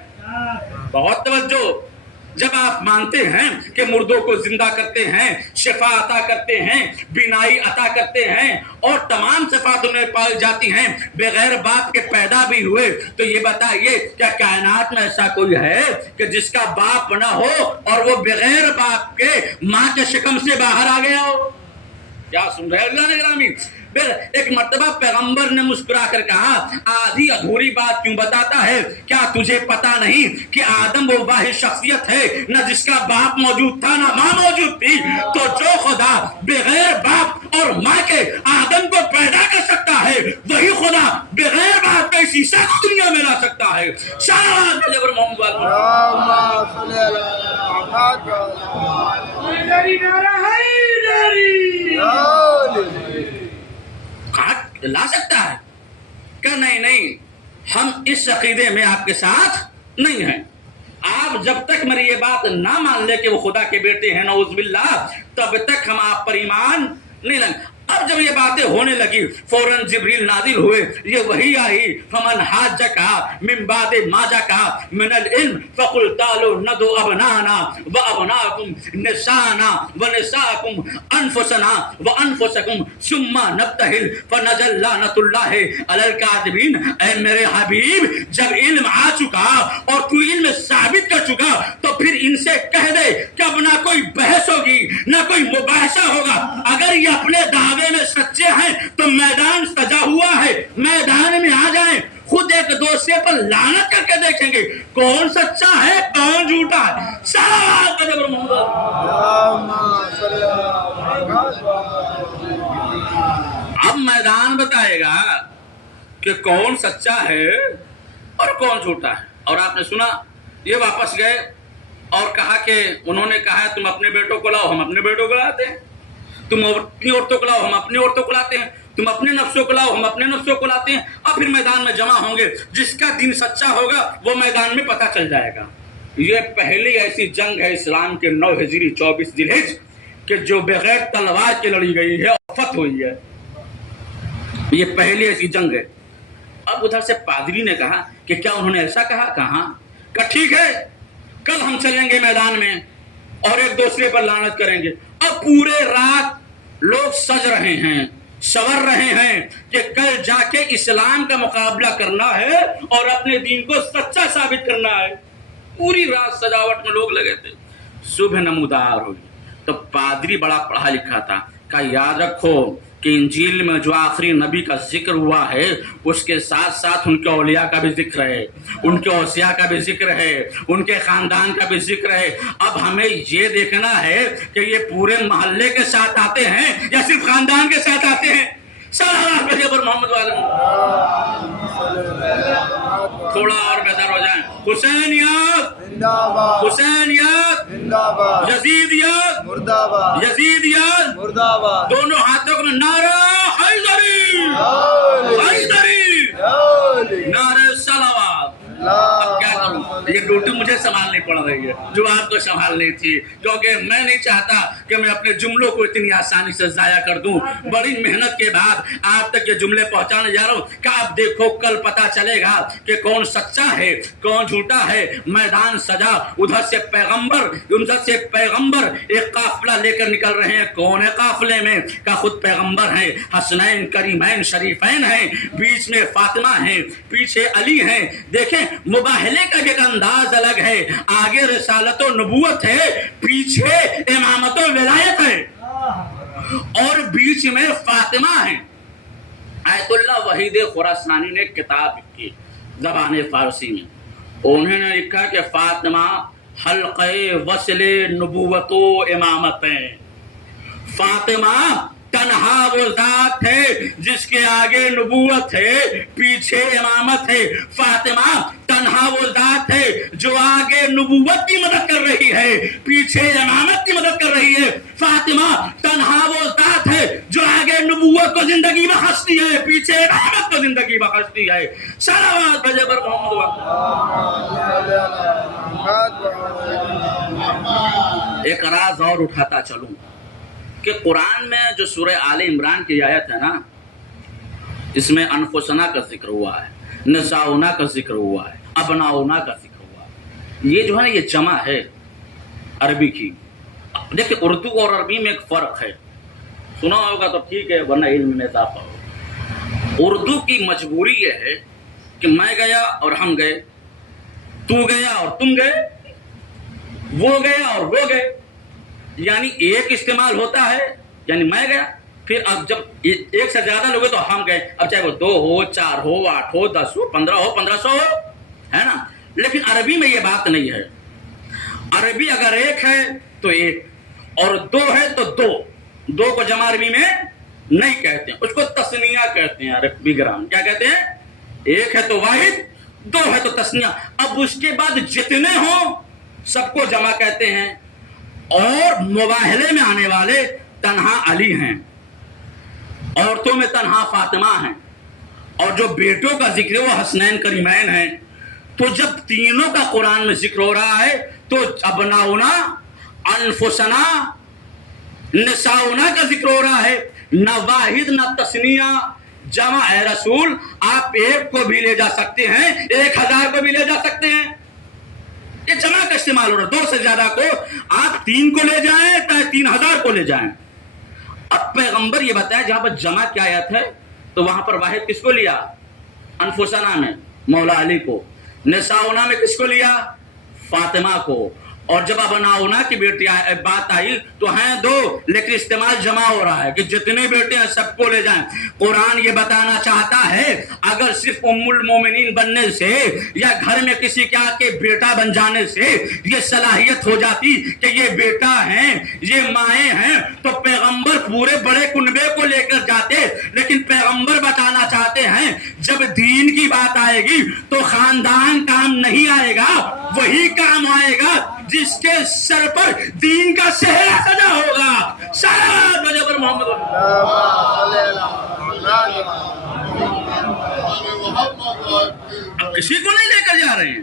بہت توجہ، جب آپ مانتے ہیں کہ مردوں کو زندہ کرتے ہیں، شفا عطا کرتے ہیں، بینائی عطا کرتے ہیں اور تمام صفات انہیں پائی جاتی ہیں، بغیر باپ کے پیدا بھی ہوئے، تو یہ بتائیے کیا کائنات میں ایسا کوئی ہے کہ جس کا باپ نہ ہو اور وہ بغیر باپ کے ماں کے شکم سے باہر آ گیا ہو؟ کیا سن رہے اللہ نے گرامی؟ ایک مرتبہ پیغمبر نے مسکرا کر کہا آدھی ادھوری بات کیوں بتاتا ہے؟ کیا تجھے پتا نہیں کہ آدم وہ واحد شخصیت ہے نہ جس کا باپ موجود تھا نہ ماں موجود تھی؟ تو جو خدا بغیر باپ اور ماں کے آدم کو پیدا کر سکتا ہے وہی خدا بغیر باپ کے اس عیسیٰ کو دنیا میں لا سکتا ہے۔ شاہد جبر محمد لا سکتا ہے کہ نہیں ہم اس عقیدے میں آپ کے ساتھ نہیں ہیں۔ آپ جب تک میری یہ بات نہ مان لے کہ وہ خدا کے بیٹے ہیں نعوذ باللہ تب تک ہم آپ پر ایمان نہیں لیں۔ اب جب یہ باتیں ہونے لگی فوراً جبریل نازل ہوئے، یہ وہی آئی فمن حاجک من بعد ما جاک من العلم فقل تعالوا ندعو ابناءنا وابناءکم نساءنا ونساءکم انفسنا وانفسکم ثم نبتہل فنزل لعنت اللہ علی الکاذبین۔ اے میرے حبیب جب علم آ چکا اور تو علم ثابت کر چکا تو پھر ان سے کہہ دے کہ اب نہ کوئی بحث ہوگی نہ کوئی مباحثہ ہوگا۔ اگر یہ اپنے دعوے میں سچے ہیں تو میدان سجا ہوا ہے، میدان میں آ جائیں، خود ایک دوسرے پر لعنت کر کے دیکھیں گے کون سچا ہے کون جھوٹا ہے۔ صلوات نبی محمد۔ اب میدان بتائے گا کہ کون سچا ہے اور کون جھوٹا ہے۔ اور آپ نے سنا یہ واپس گئے اور کہا کہ انہوں نے کہا تم اپنے بیٹوں کو لاؤ، ہم اپنے بیٹوں کو لاتے ہیں، تم اپنی عورتوں کو لاؤ، ہم اپنی عورتوں کو لاتے ہیں، تم اپنے نفسوں کو لاؤ، ہم اپنے نفسوں کو لاتے ہیں۔ اور پھر میدان میں جمع ہوں گے، جس کا دین سچا ہوگا وہ میدان میں پتہ چل جائے گا۔ یہ پہلی ایسی جنگ ہے اسلام کے 9 ہجری 24 ذی الحجہ کہ جو بغیر تلوار کے لڑی گئی ہے اور فتح ہوئی ہے۔ یہ پہلی ایسی جنگ ہے۔ اب ادھر سے پادری نے کہا کہ کیا انہوں نے ایسا کہا؟ کہاں؟ کہ ٹھیک ہے کل ہم چلیں گے میدان میں اور ایک دوسرے پر لعنت کریں گے۔ اب پورے رات لوگ سج رہے ہیں، سور رہے ہیں کہ کل جا کے اسلام کا مقابلہ کرنا ہے اور اپنے دین کو سچا ثابت کرنا ہے۔ پوری رات سجاوٹ میں لوگ لگے تھے۔ صبح نمودار ہوئی تو پادری بڑا پڑھا لکھا تھا، کہا یاد رکھو کہ انجیل میں جو آخری نبی کا ذکر ہوا ہے اس کے ساتھ ساتھ ان کے اولیاء کا بھی ذکر ہے، ان کے اوصیاء کا بھی ذکر ہے، ان کے خاندان کا بھی ذکر ہے۔ اب ہمیں یہ دیکھنا ہے کہ یہ پورے محلے کے ساتھ آتے ہیں یا صرف خاندان کے ساتھ آتے ہیں۔ صلوات پر محمد والے تھوڑا اور بہتر ہو جائیں۔ حسین یاد، حسین یاد، یزید یاد، یزید یاد، دونوں ہاتھوں کو نعرہ حیدری، حیدری، نعرہ صلوات۔ اب کیا کروں، یہ ڈیوٹی مجھے سنبھالنی پڑ رہی ہے جو آپ کو سنبھالنی تھی، کیونکہ میں نہیں چاہتا کہ میں اپنے جملوں کو اتنی آسانی سے ضائع کر دوں۔ بڑی محنت کے بعد آپ تک یہ جملے پہنچانے جا رہا ہوں کہ آپ دیکھو کل پتا چلے گا کہ کون سچا ہے کون جھوٹا ہے۔ میدان سجا، ادھر سے پیغمبر ایک قافلہ لے کر نکل رہے ہیں۔ کون ہے قافلے میں؟ کہ خود پیغمبر ہیں، حسنین کریمین شریفین ہیں، بیچ میں فاطمہ ہیں، پیچھے علی ہیں۔ دیکھیں مباہلے کا ایک انداز الگ ہے، آگے رسالت و نبوت ہے، پیچھے امامت و ولایت ہے اور بیچ میں فاطمہ ہے۔ آیت اللہ وحید خراسانی نے کتاب لکھی زبان فارسی میں، انہوں نے لکھا کہ فاطمہ حلقہ وصل نبوت و امامت ہے۔ فاطمہ تنہا وہ ذات ہے جس کے آگے نبوت ہے پیچھے امامت ہے۔ فاطمہ تنہا وہ ذات ہے جو آگے نبوت کی مدد کر رہی ہے پیچھے امامت کی مدد کر رہی ہے۔ فاطمہ تنہا وہ ذات ہے جو آگے آگے نبوت کو زندگی بخشتی ہے، پیچھے امامت کو زندگی بخشتی ہے. صلوات بھیجے پر محمد. ایک راز اور اٹھاتا چلوں کہ قرآن میں جو سورہ آل عمران کی آیت ہے نا، اس میں انفسنا کا ذکر ہوا ہے، نساؤنا کا ذکر ہوا ہے، ابناؤنا کا ذکر ہوا ہے. یہ جو ہے نا یہ جمع ہے عربی کی. دیکھیں اردو اور عربی میں ایک فرق ہے، سنا ہوگا تو ٹھیک ہے ورنہ علم میں اضافہ ہوگا. اردو کی مجبوری یہ ہے کہ میں گیا اور ہم گئے، تو گیا اور تم گئے، وہ گیا اور وہ گئے. یعنی ایک استعمال ہوتا ہے، یعنی میں گیا، پھر اب جب ایک سے زیادہ لوگ تو ہم گئے. اب چاہے وہ 2 ہو، 4 ہو، 8 ہو، 10 ہو، 15 ہو، 1500 ہو، ہے نا. لیکن عربی میں یہ بات نہیں ہے. عربی اگر ایک ہے تو ایک، اور 2 ہے تو 2. 2 کو جمع عربی میں نہیں کہتے ہیں، اس کو تثنیہ کہتے ہیں. عربی گرام کیا کہتے ہیں؟ ایک ہے تو واحد، 2 ہے تو تثنیہ. اب اس کے بعد جتنے ہوں سب کو جمع کہتے ہیں. اور مباہلے میں آنے والے تنہا علی ہیں، عورتوں میں تنہا فاطمہ ہیں، اور جو بیٹوں کا ذکر ہے وہ حسنین کریمین ہیں. تو جب تینوں کا قرآن میں ذکر ہو رہا ہے تو ابناؤنا، انفسنا، نساؤنا کا ذکر ہو رہا ہے. نہ واحد نہ تثنیہ جمع. اے رسول آپ 1 کو بھی لے جا سکتے ہیں، 1000 کو بھی لے جا سکتے ہیں. یہ جمع کا استعمال ہو رہا ہے. 2 سے زیادہ کو آپ 3 کو لے جائیں چاہے 3000 کو لے جائیں. اب پیغمبر یہ بتایا جہاں پر جمع کی آیت ہے تو وہاں پر واحد کس کو لیا؟ انفسنا میں مولا علی کو. نساؤنا میں کس کو لیا؟ فاطمہ کو. اور جب ابناؤنا کی بیٹی بات آئی تو ہیں 2 لیکن استعمال جمع ہو رہا ہے کہ جتنے بیٹے ہیں سب کو لے جائیں. قرآن یہ بتانا چاہتا ہے اگر صرف ام المومنین بننے سے یا گھر میں کسی کیا کے بیٹا بن جانے سے یہ صلاحیت ہو جاتی کہ یہ بیٹا ہیں، یہ مائیں ہیں، تو پیغمبر پورے بڑے کنبے کو لے کر جاتے. لیکن پیغمبر بتانا چاہتے ہیں جب دین کی بات آئے گی تو خاندان کام نہیں آئے گا، وہی کام آئے گا جس کے سر پر دین کا سہرا سجا ہوگا. صلوات بھیجے پر محمد. اب کسی کو نہیں لے کر جا رہے ہیں.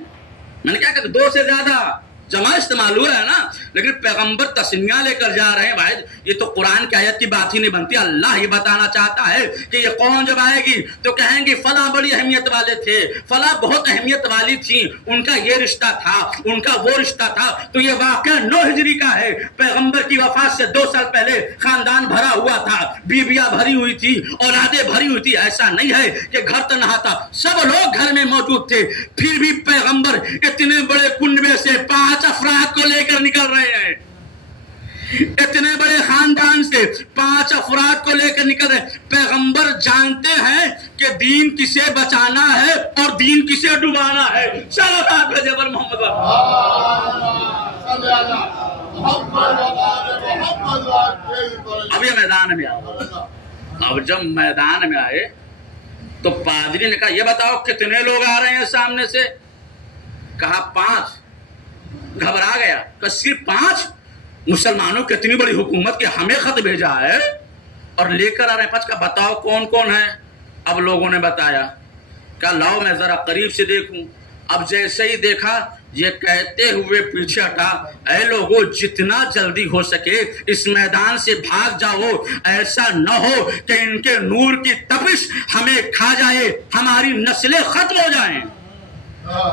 میں نے کیا کہا 2 سے زیادہ جمع استعمال ہوا ہے نا، لیکن پیغمبر تسنیہ لے کر جا رہے ہیں. بھائی یہ تو قرآن کی آیت کی بات ہی نہیں بنتی. اللہ یہ بتانا چاہتا ہے کہ یہ قوم جب آئے گی تو کہیں گے فلاں بڑی اہمیت والے تھے، فلاں بہت اہمیت والی تھی، ان کا یہ رشتہ تھا، ان کا وہ رشتہ تھا. تو یہ واقعہ 9 ہجری کا ہے. پیغمبر کی وفات سے 2 سال پہلے خاندان بھرا ہوا تھا، بیویاں بھری ہوئی تھی، اولادیں بھری ہوئی تھی. ایسا نہیں ہے کہ گھر تنہا تھا، سب لوگ گھر میں موجود تھے. پھر بھی پیغمبر اتنے بڑے کنبے سے 5 افراد کو لے کر نکل رہے ہیں. اتنے بڑے خاندان سے 5 افراد کو لے کر نکل رہے. پیغمبر جانتے ہیں کہ دین کسے بچانا ہے اور دین کسے ڈبانا ہے. صلوات بھیجے پر محمد. اب یہ میدان میں آؤ. اب جب میدان میں آئے تو پادری نے کہا یہ بتاؤ کتنے لوگ آ رہے ہیں سامنے سے؟ کہا 5. گھبرا گیا کہ صرف 5 مسلمانوں کی اتنی بڑی حکومت کہ ہمیں خط بھیجا ہے اور لے کر آ رہے ہیں 5 کا بتاؤ کون کون ہے؟ اب لوگوں نے بتایا. کہا لاؤ میں ذرا قریب سے دیکھوں. اب جیسے ہی دیکھا یہ کہتے ہوئے پیچھے ہٹا اے لوگوں جتنا جلدی ہو سکے اس میدان سے بھاگ جاؤ، ایسا نہ ہو کہ ان کے نور کی تپش ہمیں کھا جائے، ہماری نسلیں ختم ہو جائیں.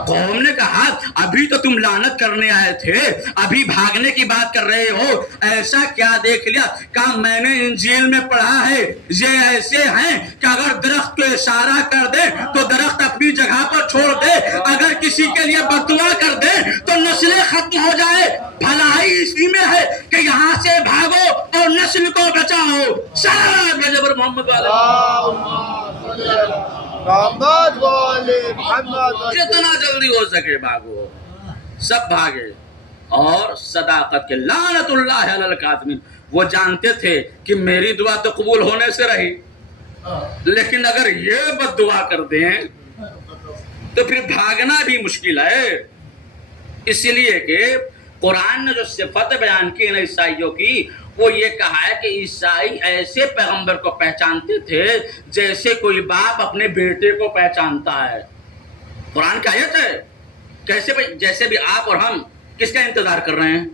قوم نے کہا ابھی تو تم لعنت کرنے آئے تھے، ابھی بھاگنے کی بات کر رہے ہو، ایسا کیا دیکھ لیا؟ کہا میں نے انجیل میں پڑھا ہے یہ ایسے ہیں کہ اگر درخت کو اشارہ کر دے تو درخت اپنی جگہ پر چھوڑ دے، اگر کسی کے لیے بددعا کر دے تو نسلیں ختم ہو جائے. بھلائی اسی میں ہے کہ یہاں سے بھاگو اور نسل کو بچاؤ. صلوات بھیجے پر محمد جتنا جلدی ہو سکے بھاگو. سب بھاگے اور صداقت کے لعنت اللہ علی الکاذبین. وہ جانتے تھے کہ میری دعا تو قبول ہونے سے رہی، لیکن اگر یہ بد دعا کر دیں تو پھر بھاگنا بھی مشکل ہے. اس لیے کہ قرآن نے جو صفت بیان کی نا عیسائیوں کی، وہ یہ کہا ہے کہ عیسائی ایسے پیغمبر کو پہچانتے تھے جیسے کوئی باپ اپنے بیٹے کو پہچانتا ہے۔ قرآن کی آیت ہے۔ کیسے جیسے بھی آپ اور ہم کس کا انتظار کر رہے ہیں؟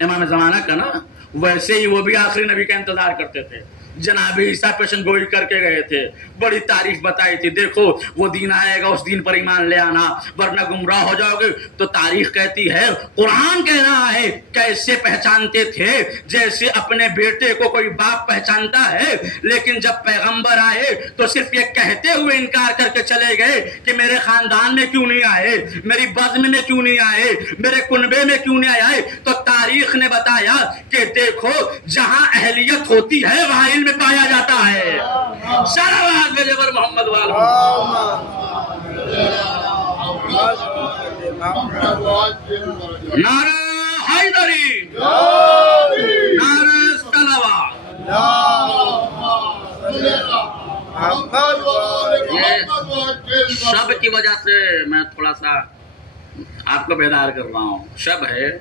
امام زمانہ کا نا، ویسے ہی وہ بھی آخری نبی کا انتظار کرتے تھے۔ جناب عیسیٰ پیشن گوئی کر کے گئے تھے، بڑی تعریف بتائی تھی، دیکھو وہ دین آئے گا، اس دین پر ایمان لے آنا ورنہ گمراہ ہو جاؤ گے۔ تو تاریخ کہتی ہے، قرآن کہہ رہا ہے کیسے پہچانتے تھے جیسے اپنے بیٹے کو کوئی باپ پہچانتا ہے، لیکن جب پیغمبر آئے تو صرف یہ کہتے ہوئے انکار کر کے چلے گئے کہ میرے خاندان میں کیوں نہیں آئے، میری بزم میں کیوں نہیں آئے، میرے کنبے میں کیوں نہیں آئے۔ تو تاریخ نے بتایا کہ دیکھو جہاں اہلیت ہوتی ہے وہاں علم پایا جاتا ہے۔ صلوات بجبر محمد والہ۔ نعرہ حیدری، نعرہ صلوات۔ یہ شب کی وجہ سے میں تھوڑا سا آپ کو بیدار کر رہا ہوں۔ شب ہے،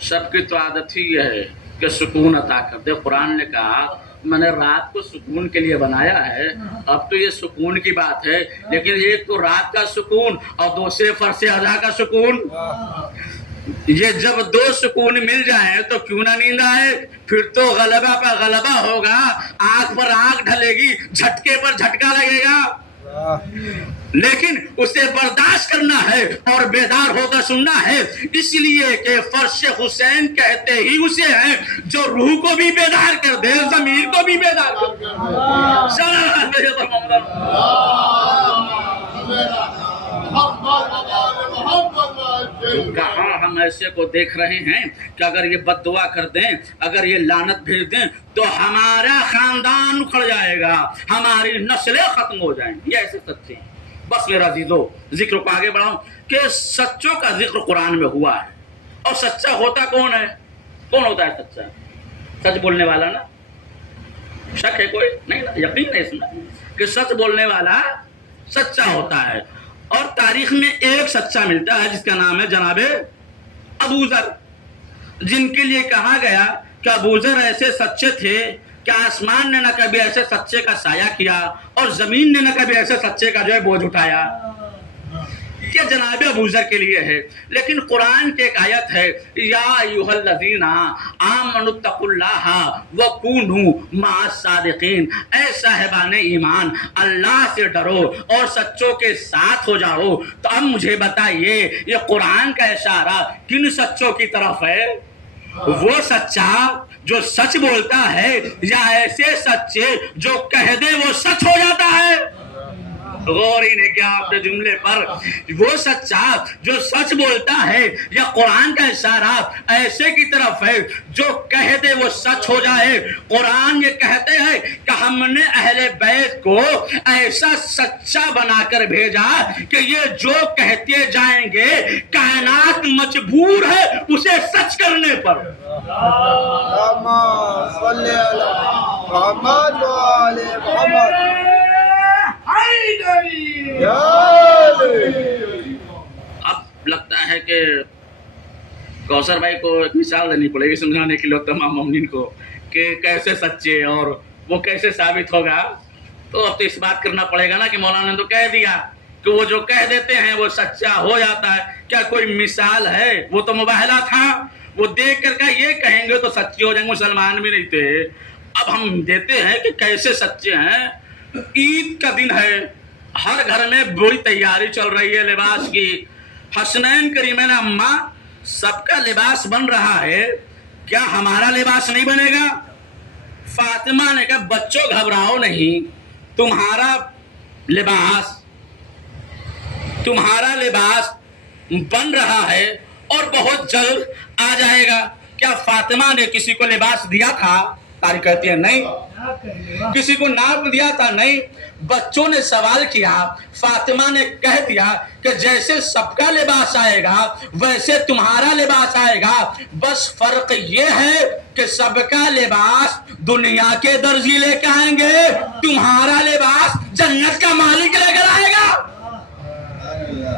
شب کی تو عادت ہی یہ ہے کہ سکون عطا کر دے۔ قرآن نے کہا میں نے رات کو سکون کے لیے بنایا ہے۔ اب تو یہ سکون کی بات ہے، لیکن ایک تو رات کا سکون اور دوسرے فرض ادا کا سکون۔ یہ جب دو سکون مل جائیں تو کیوں نہ نیند آئے؟ پھر تو غلبہ پر غلبہ ہوگا، آنکھ پر آنکھ ڈھلے گی، جھٹکے پر جھٹکا لگے گا، لیکن اسے برداشت کرنا ہے اور بیدار ہو کر سننا ہے۔ اس لیے کہ فرش حسین کہتے ہی اسے ہیں جو روح کو بھی بیدار کر دے، ضمیر کو بھی بیدار کر دے۔ کہاں ہم ایسے کو دیکھ رہے ہیں کہ اگر یہ بد دعا کر دیں، اگر یہ لعنت بھیج دیں تو ہمارا خاندان اکھڑ جائے گا، ہماری نسلیں ختم ہو جائیں گی۔ یہ ایسے سچے ہیں۔ بس میرا عزیزو ذکر کو آگے بڑھاؤں کہ سچوں کا ذکر قرآن میں ہوا ہے۔ اور سچا ہوتا کون ہے؟ کون ہوتا ہے سچا؟ سچ بولنے والا نا؟ شک ہے کوئی نہیں نا؟ یقین ہے اس میں کہ سچ بولنے والا سچا ہوتا ہے۔ اور تاریخ میں ایک سچا ملتا ہے جس کا نام ہے جناب ابو ذر، جن کے لیے کہا گیا کہ ابو ذر ایسے سچے تھے کہ آسمان نے نہ کبھی ایسے سچے کا سایہ کیا اور زمین نے نہ کبھی ایسے سچے کا جو ہے بوجھ اٹھایا۔ یہ جناب ابو ذر کے لیے ہے۔ لیکن قرآن کی ایک آیت ہے، یا ایھا الذین آمنوا اتقوا اللہ وکونوا مع الصادقین، اے صاحبان ایمان اللہ سے ڈرو اور سچوں کے ساتھ ہو جاؤ۔ تو اب مجھے بتائیے یہ قرآن کا اشارہ کن سچوں کی طرف ہے؟ وہ سچا جو سچ بولتا ہے یا ایسے سچے جو کہہ دے وہ سچ ہو جاتا ہے؟ غور ہی نہیں کیا آپ نے جملے پر۔ وہ سچا جو سچ بولتا ہے یا قرآن کا اشارہ ایسے کی طرف ہے جو کہہ دے وہ سچ ہو جائے۔ قرآن یہ کہتے ہیں کہ ہم نے اہل بیت کو ایسا سچا بنا کر بھیجا کہ یہ جو کہتے جائیں گے کائنات مجبور ہے اسے سچ کرنے پر۔ اب لگتا ہے کہ کوثر بھائی کو ایک مثال دینی پڑے گی سمجھانے کے لیے تمام مومنین کو کہ کیسے سچے اور وہ کیسے ثابت ہوگا۔ تو اب تو اس بات کرنا پڑے گا نا کہ مولانا نے تو کہہ دیا کہ وہ جو کہہ دیتے ہیں وہ سچا ہو جاتا ہے، کیا کوئی مثال ہے؟ وہ تو مباہلہ تھا، وہ دیکھ کر کے یہ کہیں گے تو سچے ہو جائیں گے، مسلمان بھی نہیں تھے۔ اب ہم دیتے ہیں کہ کیسے سچے ہیں۔ عید کا دن ہے، ہر گھر میں بڑی تیاری چل رہی ہے لباس کی۔ حسنین کریمین اماں سب کا لباس بن رہا ہے، کیا ہمارا لباس نہیں بنے گا؟ فاطمہ نے کہا بچوں گھبراؤ نہیں، تمہارا لباس بن رہا ہے اور بہت جلد آ جائے گا۔ کیا فاطمہ نے کسی کو لباس دیا تھا؟ تاریخ کہتی ہے نہیں۔ کسی کو ناپ دیا تھا؟ نہیں۔ بچوں نے سوال کیا، فاطمہ نے کہہ دیا کہ جیسے سب کا لباس آئے گا ویسے تمہارا لباس آئے گا، بس فرق یہ ہے کہ سب کا لباس دنیا کے درزی لے کے آئیں گے، تمہارا لباس جنت کا مالک لے کر آئے گا۔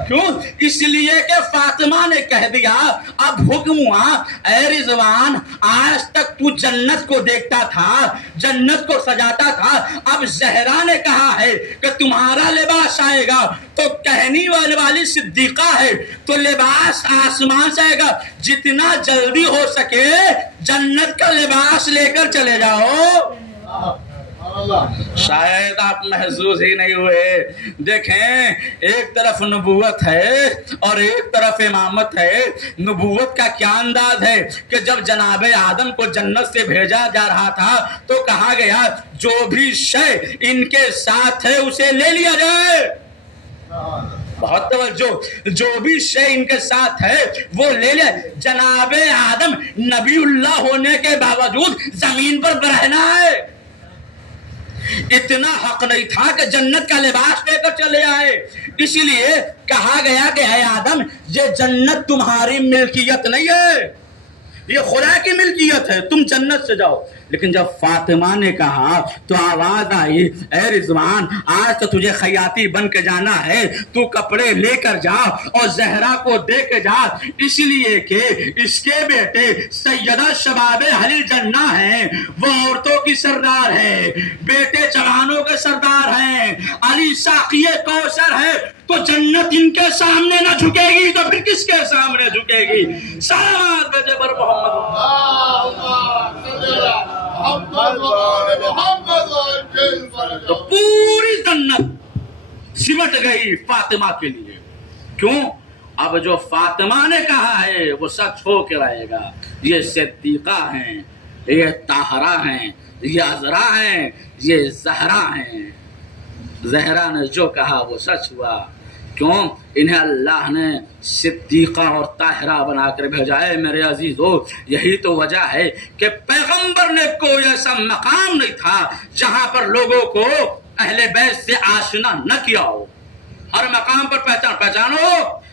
کیوں؟ اس لیے کہ فاطمہ نے کہہ دیا، اب حکم ہوا اے رضوان آج تک تو جنت کو دیکھتا تھا، جنت کو سجاتا تھا، اب زہرا نے کہا ہے کہ تمہارا لباس آئے گا، تو کہنی والی صدیقہ ہے تو لباس آسمان سے آئے گا، جتنا جلدی ہو سکے جنت کا لباس لے کر چلے جاؤ۔ شاید آپ محظوظ ہی نہیں ہوئے۔ دیکھیں ایک طرف نبوت ہے اور ایک طرف امامت ہے۔ نبوت کا کیا انداز ہے کہ جب جناب آدم کو جنت سے بھیجا جا رہا تھا تو کہا گیا جو بھی شے ان کے ساتھ ہے اسے لے لیا جائے۔ بہت توجہ، جو بھی شے ان کے ساتھ ہے وہ لے لے۔ جناب آدم نبی اللہ ہونے کے باوجود زمین پر برہنا ہے، اتنا حق نہیں تھا کہ جنت کا لباس لے کر چلے آئے۔ اسی لیے کہا گیا کہ اے آدم یہ جنت تمہاری ملکیت نہیں ہے، یہ خدا کی ملکیت ہے، تم جنت سے جاؤ۔ لیکن جب فاطمہ نے کہا تو آواز آئی اے رضوان آج تو تجھے خیاطی بن کے جانا ہے، تو کپڑے لے کر جا اور زہرا کو دے کے جا، اس لیے کہ اس کے بیٹے سیدہ شباب اہل الجنہ ہیں، وہ عورتوں کی سردار ہے، بیٹے جوانوں کے سردار ہیں، علی ساقی کوثر ہے، تو جنت ان کے سامنے نہ جھکے گی تو پھر کس کے سامنے جھکے گی؟ سلام بھیجے پر تو پوری جنت سمٹ گئی فاطمہ کے لیے۔ کیوں؟ اب جو فاطمہ نے کہا ہے وہ سچ ہو کے رہے گا۔ یہ صدیقہ ہیں، یہ طاہرہ ہیں، یہ عذرا ہیں، یہ زہرا ہیں۔ زہرا نے جو کہا وہ سچ ہوا۔ کیوں؟ انہیں اللہ نے صدیقہ اور طاہرہ بنا کر بھیجا ہے۔ میرے عزیزو یہی تو وجہ ہے کہ پیغمبر نے کوئی ایسا مقام نہیں تھا جہاں پر لوگوں کو اہل بیت سے آشنا نہ کیا ہو۔ ہر مقام پر پہچانو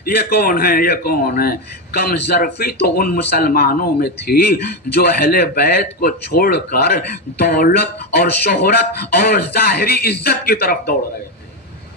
یہ کون ہے، یہ کون ہے۔ کم ظرفی تو ان مسلمانوں میں تھی جو اہل بیت کو چھوڑ کر دولت اور شہرت اور ظاہری عزت کی طرف دوڑ رہے تھے،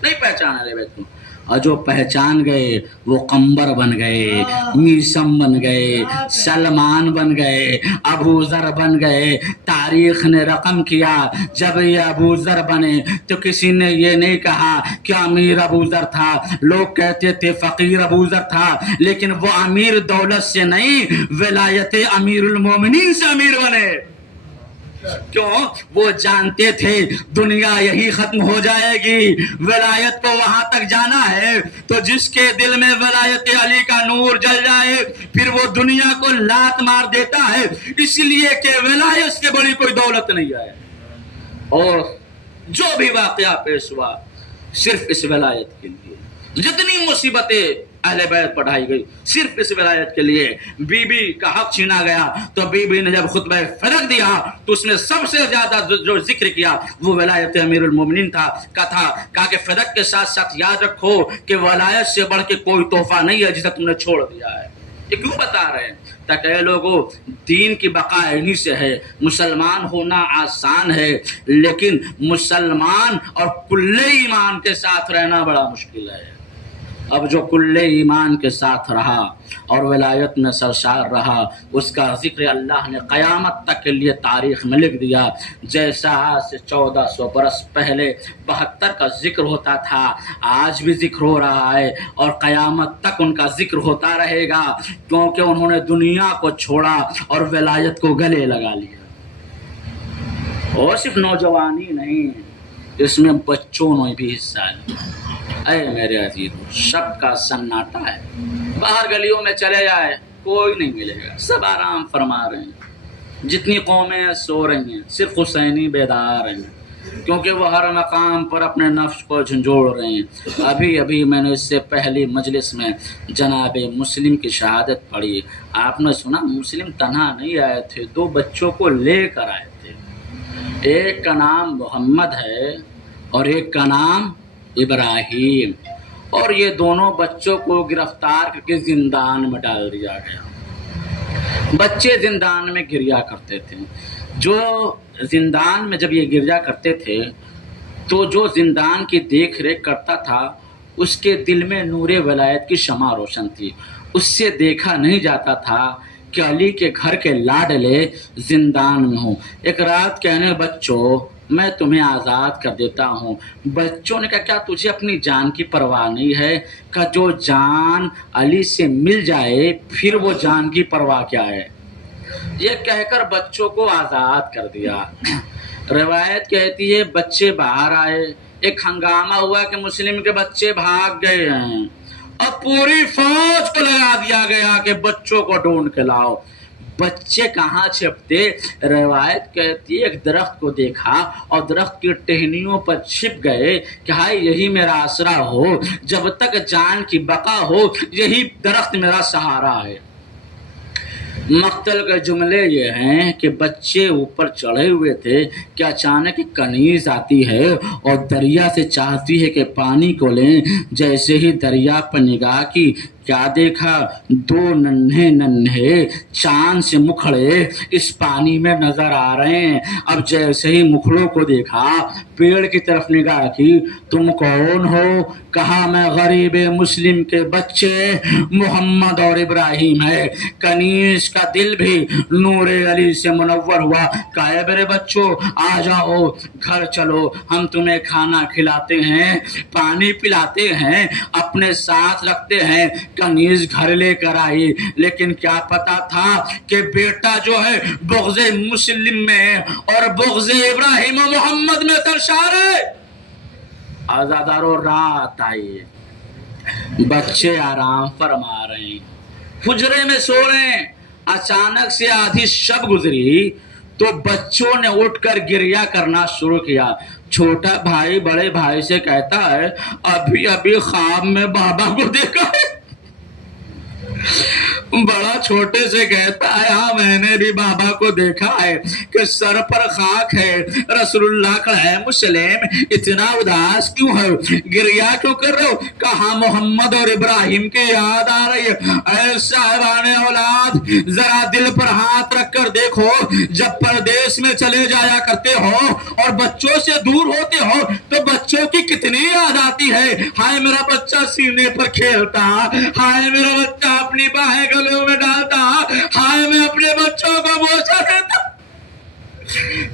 نہیں پہچانا اہل بیت کو۔ اور جو پہچان گئے وہ قمبر بن گئے، میسم بن گئے، سلمان بن گئے، ابو ذر بن گئے۔ تاریخ نے رقم کیا جب یہ ابو ذر بنے تو کسی نے یہ نہیں کہا کہ امیر ابو ذر تھا، لوگ کہتے تھے فقیر ابو ذر تھا، لیکن وہ امیر دولت سے نہیں ولایت امیر المومنین سے امیر بنے۔ کیوں؟ وہ جانتے تھے دنیا یہی ختم ہو جائے گی، ولایت کو وہاں تک جانا ہے، تو جس کے دل میں ولایت علی کا نور جل جائے پھر وہ دنیا کو لات مار دیتا ہے، اس لیے کہ ولایت سے بڑی کوئی دولت نہیں ہے۔ اور جو بھی واقعہ پیش ہوا صرف اس ولایت کے لیے، جتنی مصیبتیں اہل بیت پڑھائی گئی صرف اس ولایت کے لیے۔ بی بی کا حق چھینا گیا تو بی بی نے جب خطبہ فرق دیا تو اس نے سب سے زیادہ جو ذکر کیا وہ ولایت امیر المومنین تھا۔ کہا کہ فرق کے ساتھ ساتھ یاد رکھو کہ ولایت سے بڑھ کے کوئی تحفہ نہیں ہے جسے تم نے چھوڑ دیا ہے۔ یہ کیوں بتا رہے ہیں؟ تاکہ اے لوگوں دین کی بقا انہی سے ہے۔ مسلمان ہونا آسان ہے لیکن مسلمان اور کل ایمان کے ساتھ رہنا بڑا مشکل ہے۔ اب جو کل ایمان کے ساتھ رہا اور ولایت میں سرشار رہا اس کا ذکر اللہ نے قیامت تک کے لیے تاریخ میں لکھ دیا۔ جیسا آج سے 1400 برس پہلے 72 کا ذکر ہوتا تھا آج بھی ذکر ہو رہا ہے اور قیامت تک ان کا ذکر ہوتا رہے گا، کیونکہ انہوں نے دنیا کو چھوڑا اور ولایت کو گلے لگا لیا۔ اور صرف نوجوانی نہیں، اس میں بچوں نے بھی حصہ لیا۔ اے میرے عزیزو شب کا سناٹا ہے، باہر گلیوں میں چلے جائے کوئی نہیں ملے گا، سب آرام فرما رہے ہیں، جتنی قومیں سو رہی ہیں صرف حسینی بیدار ہیں، کیونکہ وہ ہر مقام پر اپنے نفس کو جھنجھوڑ رہے ہیں۔ ابھی میں نے اس سے پہلی مجلس میں جناب مسلم کی شہادت پڑھی۔ آپ نے سنا مسلم تنہا نہیں آئے تھے، 2 بچوں کو لے کر آئے تھے، ایک کا نام محمد ہے اور ایک کا نام ابراہیم، اور یہ دونوں بچوں کو گرفتار کر کے زندان میں ڈال دیا گیا۔ بچے زندان میں گریا کرتے تھے، جو زندان میں جب یہ گریا کرتے تھے تو جو زندان کی دیکھ ریکھ کرتا تھا اس کے دل میں نور ولایت کی شمع روشن تھی. اس سے دیکھا نہیں جاتا تھا کہ علی کے گھر کے لاڈلے زندان میں ہوں. ایک رات کہنے بچوں میں تمہیں آزاد کر دیتا ہوں. بچوں نے کہا کیا تجھے اپنی جان کی پرواہ نہیں ہے؟ کہ جو جان علی سے مل جائے پھر وہ جان کی پرواہ کیا ہے. یہ کہہ کر بچوں کو آزاد کر دیا. روایت کہتی ہے بچے باہر آئے. ایک ہنگامہ ہوا کہ مسلم کے بچے بھاگ گئے ہیں اور پوری فوج کو لگا دیا گیا کہ بچوں کو ڈھونڈ کے لاؤ. بچے کہاں چھپتے؟ روایت کہتی ہے ایک درخت کو دیکھا اور درخت کی ٹہنیوں پر چھپ گئے کہ ہائے یہی میرا آسرا ہو، جب تک جان کی بقا ہو یہی درخت میرا سہارا ہے. مقتل کے جملے یہ ہیں کہ بچے اوپر چڑھے ہوئے تھے کہ اچانک ایک کنیز آتی ہے اور دریا سے چاہتی ہے کہ پانی کو لیں. جیسے ہی دریا پر نگاہ کی کیا دیکھا؟ دو ننھے ننھے چاند سے مکھڑے اس پانی میں نظر آ رہے ہیں. اب جیسے ہی مکھڑوں کو دیکھا پیڑ کی طرف نگاہ کی. تم کون ہو؟ کہا میں غریب مسلم کے بچے محمد اور ابراہیم ہے. کنیز کا دل بھی نور علی سے منور ہوا. کہا میرے بچوں آ جاؤ گھر چلو، ہم تمہیں کھانا کھلاتے ہیں پانی پلاتے ہیں اپنے ساتھ رکھتے ہیں. کنیز گھر لے کر آئی، لیکن کیا پتا تھا کہ بیٹا جو ہے بغض مسلم میں اور بغض ابراہیم و محمد میں سرشار ہے. آزادارو رات آئی، بچے آرام فرما رہے ہیں، حجرے میں سو رہے ہیں. اچانک سے آدھی شب گزری تو بچوں نے اٹھ کر گریہ کرنا شروع کیا. چھوٹا بھائی بڑے بھائی سے کہتا ہے ابھی ابھی خواب میں بابا کو دیکھا ہے. بڑا چھوٹے سے کہتا ہے ہاں میں نے بھی بابا کو دیکھا ہے کہ سر پر خاک ہے. رسول اللہ کا ہے مسلم اتنا اداس کیوں ہے؟ گریہ کیوں کر رہے ہو؟ کہاں محمد اور ابراہیم کی یاد آ رہی ہے. اے صاحبان اولاد ذرا دل پر ہاتھ رکھ کر دیکھو، جب پردیس میں چلے جایا کرتے ہو اور بچوں سے دور ہوتے ہو تو بچوں کی کتنی یاد آتی ہے. ہائے میرا بچہ سینے پر کھیلتا، ہائے میرا بچہ اپنی باہیں گلوں میں ڈالتا، ہائے میں اپنے بچوں کو بوسہ دیتا.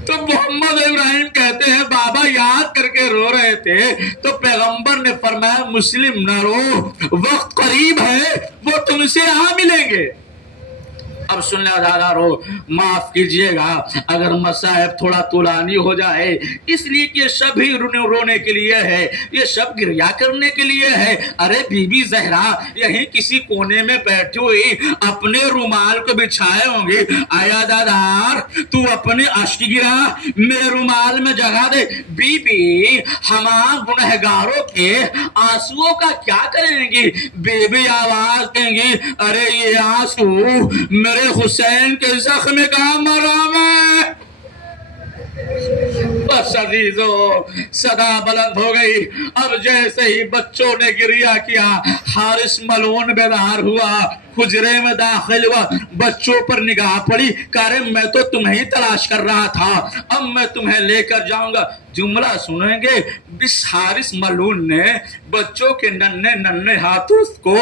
تو محمد ابراہیم کہتے ہیں بابا یاد کر کے رو رہے تھے تو پیغمبر نے فرمایا مسلم نہ رو، وقت قریب ہے وہ تم سے آ ملیں گے. اب سن لے عزیزارو، معاف کیجئے گا اگر مصائب تھوڑا طولانی ہو جائے، اس لیے کہ یہ شب ہی رونے کے لیے ہے، یہ شب گریہ کرنے کے لیے ہے. ارے بی بی زہرا یہیں کسی کونے میں بیٹھی ہوئی اپنے رومال کو بچھائے ہوں گے. آیا دادار تو اپنے اشک گرا میرے رومال میں جگہ دے. بی بی ہم گنہگاروں کے آنسوؤں کا کیا کریں گی؟ بی بی آواز کہیں گی ارے یہ آنسو میرے حسین کے زخم کا مرہم ہے. بس عزیزو صدا بلند ہو گئی. اب جیسے ہی بچوں نے گریہ کیا حارث ملعون بیدار ہوا، حجرے میں داخل ہوا، بچوں پر نگاہ پڑی. کہا میں تو تمہیں تلاش کر رہا تھا، اب میں تمہیں لے کر جاؤں گا. جملہ سنیں گے اس حارث ملعون نے بچوں کے ننھے ننھے ہاتھوں کو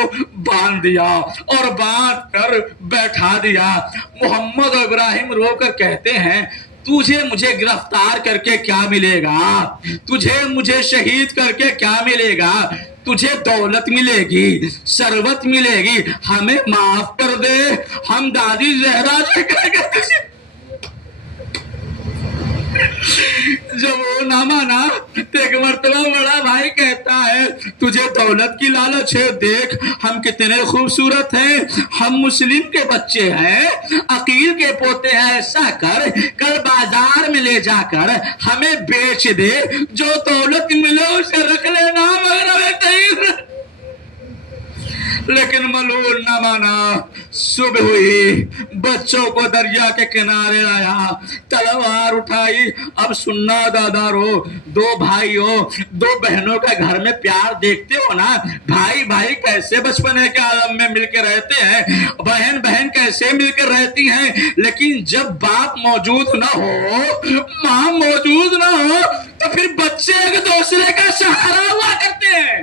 باندھ دیا اور باندھ کر بیٹھا دیا. محمد و ابراہیم رو کر کہتے ہیں تجھے مجھے گرفتار کر کے کیا ملے گا؟ تجھے مجھے شہید کر کے کیا ملے گا؟ تجھے دولت ملے گی، ثروت ملے گی، ہمیں معاف کر دے، ہم دادی زہرا سے کہہ گے تجھے. جب وہ نہ مانا ایک مرتبہ بڑا بھائی کہتا ہے تجھے دولت کی لالچ ہے، دیکھ ہم کتنے خوبصورت ہیں، ہم مسلم کے بچے ہیں، عقیل کے پوتے ہیں، ایسا کر کل بازار میں لے جا کر ہمیں بیچ دے، جو دولت ملے اسے رکھ لینا مگر ہمیں کہیں. لیکن ملعون نہ مانا. صبح ہوئی، بچوں کو دریا کے کنارے لایا، تلوار اٹھائی. اب سننا دادارو، دو بھائیوں دو بہنوں کا گھر میں پیار دیکھتے ہو نا، بھائی بھائی کیسے بچپنے کے عالم میں مل کے رہتے ہیں، بہن بہن کیسے مل کر رہتی ہیں، لیکن جب باپ موجود نہ ہو، ماں موجود نہ ہو تو پھر بچے ایک دوسرے کا سہارا ہوا کرتے ہیں.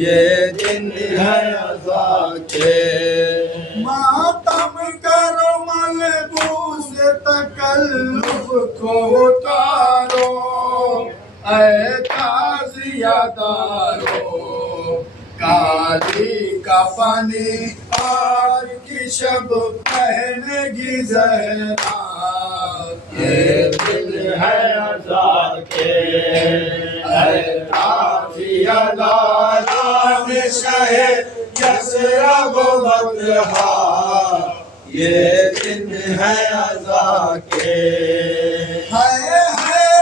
یہ دن ہے عزا کے ماتم کرو ملبوس تکلف کو اتارو اے تازیہ دارو کالی کفنی آج کی شب پہنے گی زہرا یہ دن ہے عزا کے اے تازیہ داران شہ یثرب و بطحا یہ دن ہے عزا کے ہے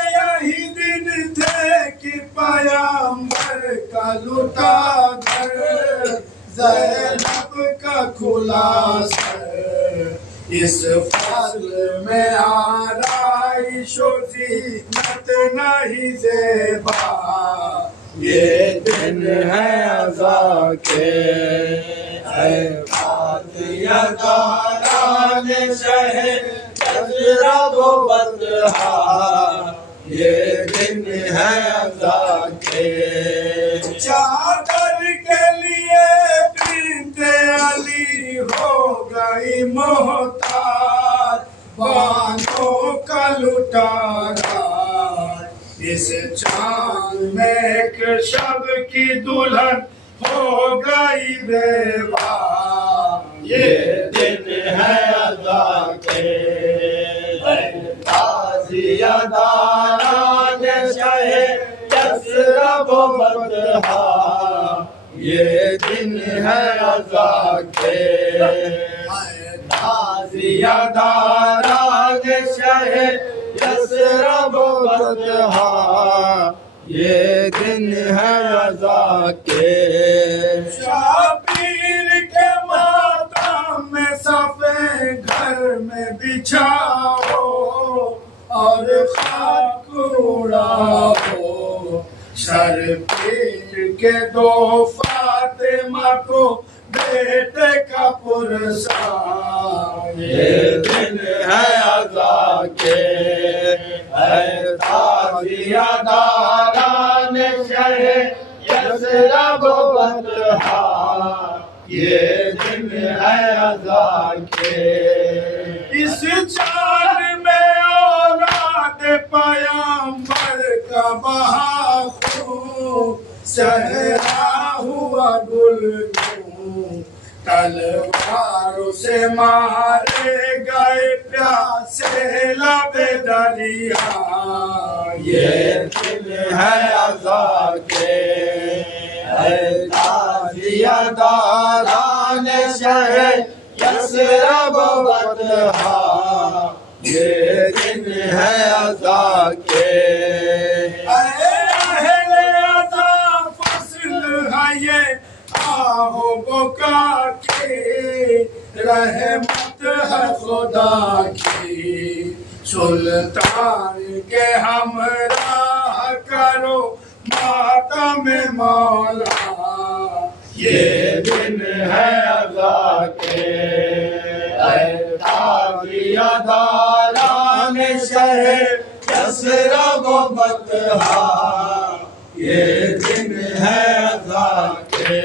یہی دن تھے کہ پیامبر کا لٹا گھر زینب کا کھلا سر اس فصل میں آرائش و زینت نہیں زیبا یہ دن ہے عزا کے اے فاتحہ داران شہ یثرب و بطحا یہ دن ہے عزا کے چادر کے لیے بنت علی ہو گئی محتاج بانوں کا لٹارا اس چاند میں ایک شب کی دلہن ہو گئی بیوہ یہ دن ہے عزا کے اے تازیہ داران شہ یثرب و بطحا یہ دن ہے عزا کے اے تازیہ داران شہ یثرب و بطحا یہ دن ہے عزا کے شبیر کے ماتم میں صفے گھر میں بچھاؤ اور خاک اڑاؤ شرپیر کے دو فاطمہ کو بیٹے کا پرسان یہ دن ہے عزا کے اے تازیہ داران شہ یثرب و بطحا یہ دن ہے عزا کے اس چاند میں اولاد پیامبر کا بہا خون صحرا ہوا گلگون تلواروں سے مارے گئے پیاسے لب دریا یہ دن ہے عزا کے اے تازیہ داران شہ یثرب و بطحا یہ دن ہے عزا کے اے اہل عزا فصل ہے یہ آہو بکا کی رحمت ہے خدا کی سلطان کے ہمراہ کرو ماتم مولا یہ دن ہے عزا کے اے تازیہ داران شہ یثرب و بطحا یہ دن ہے عزا کے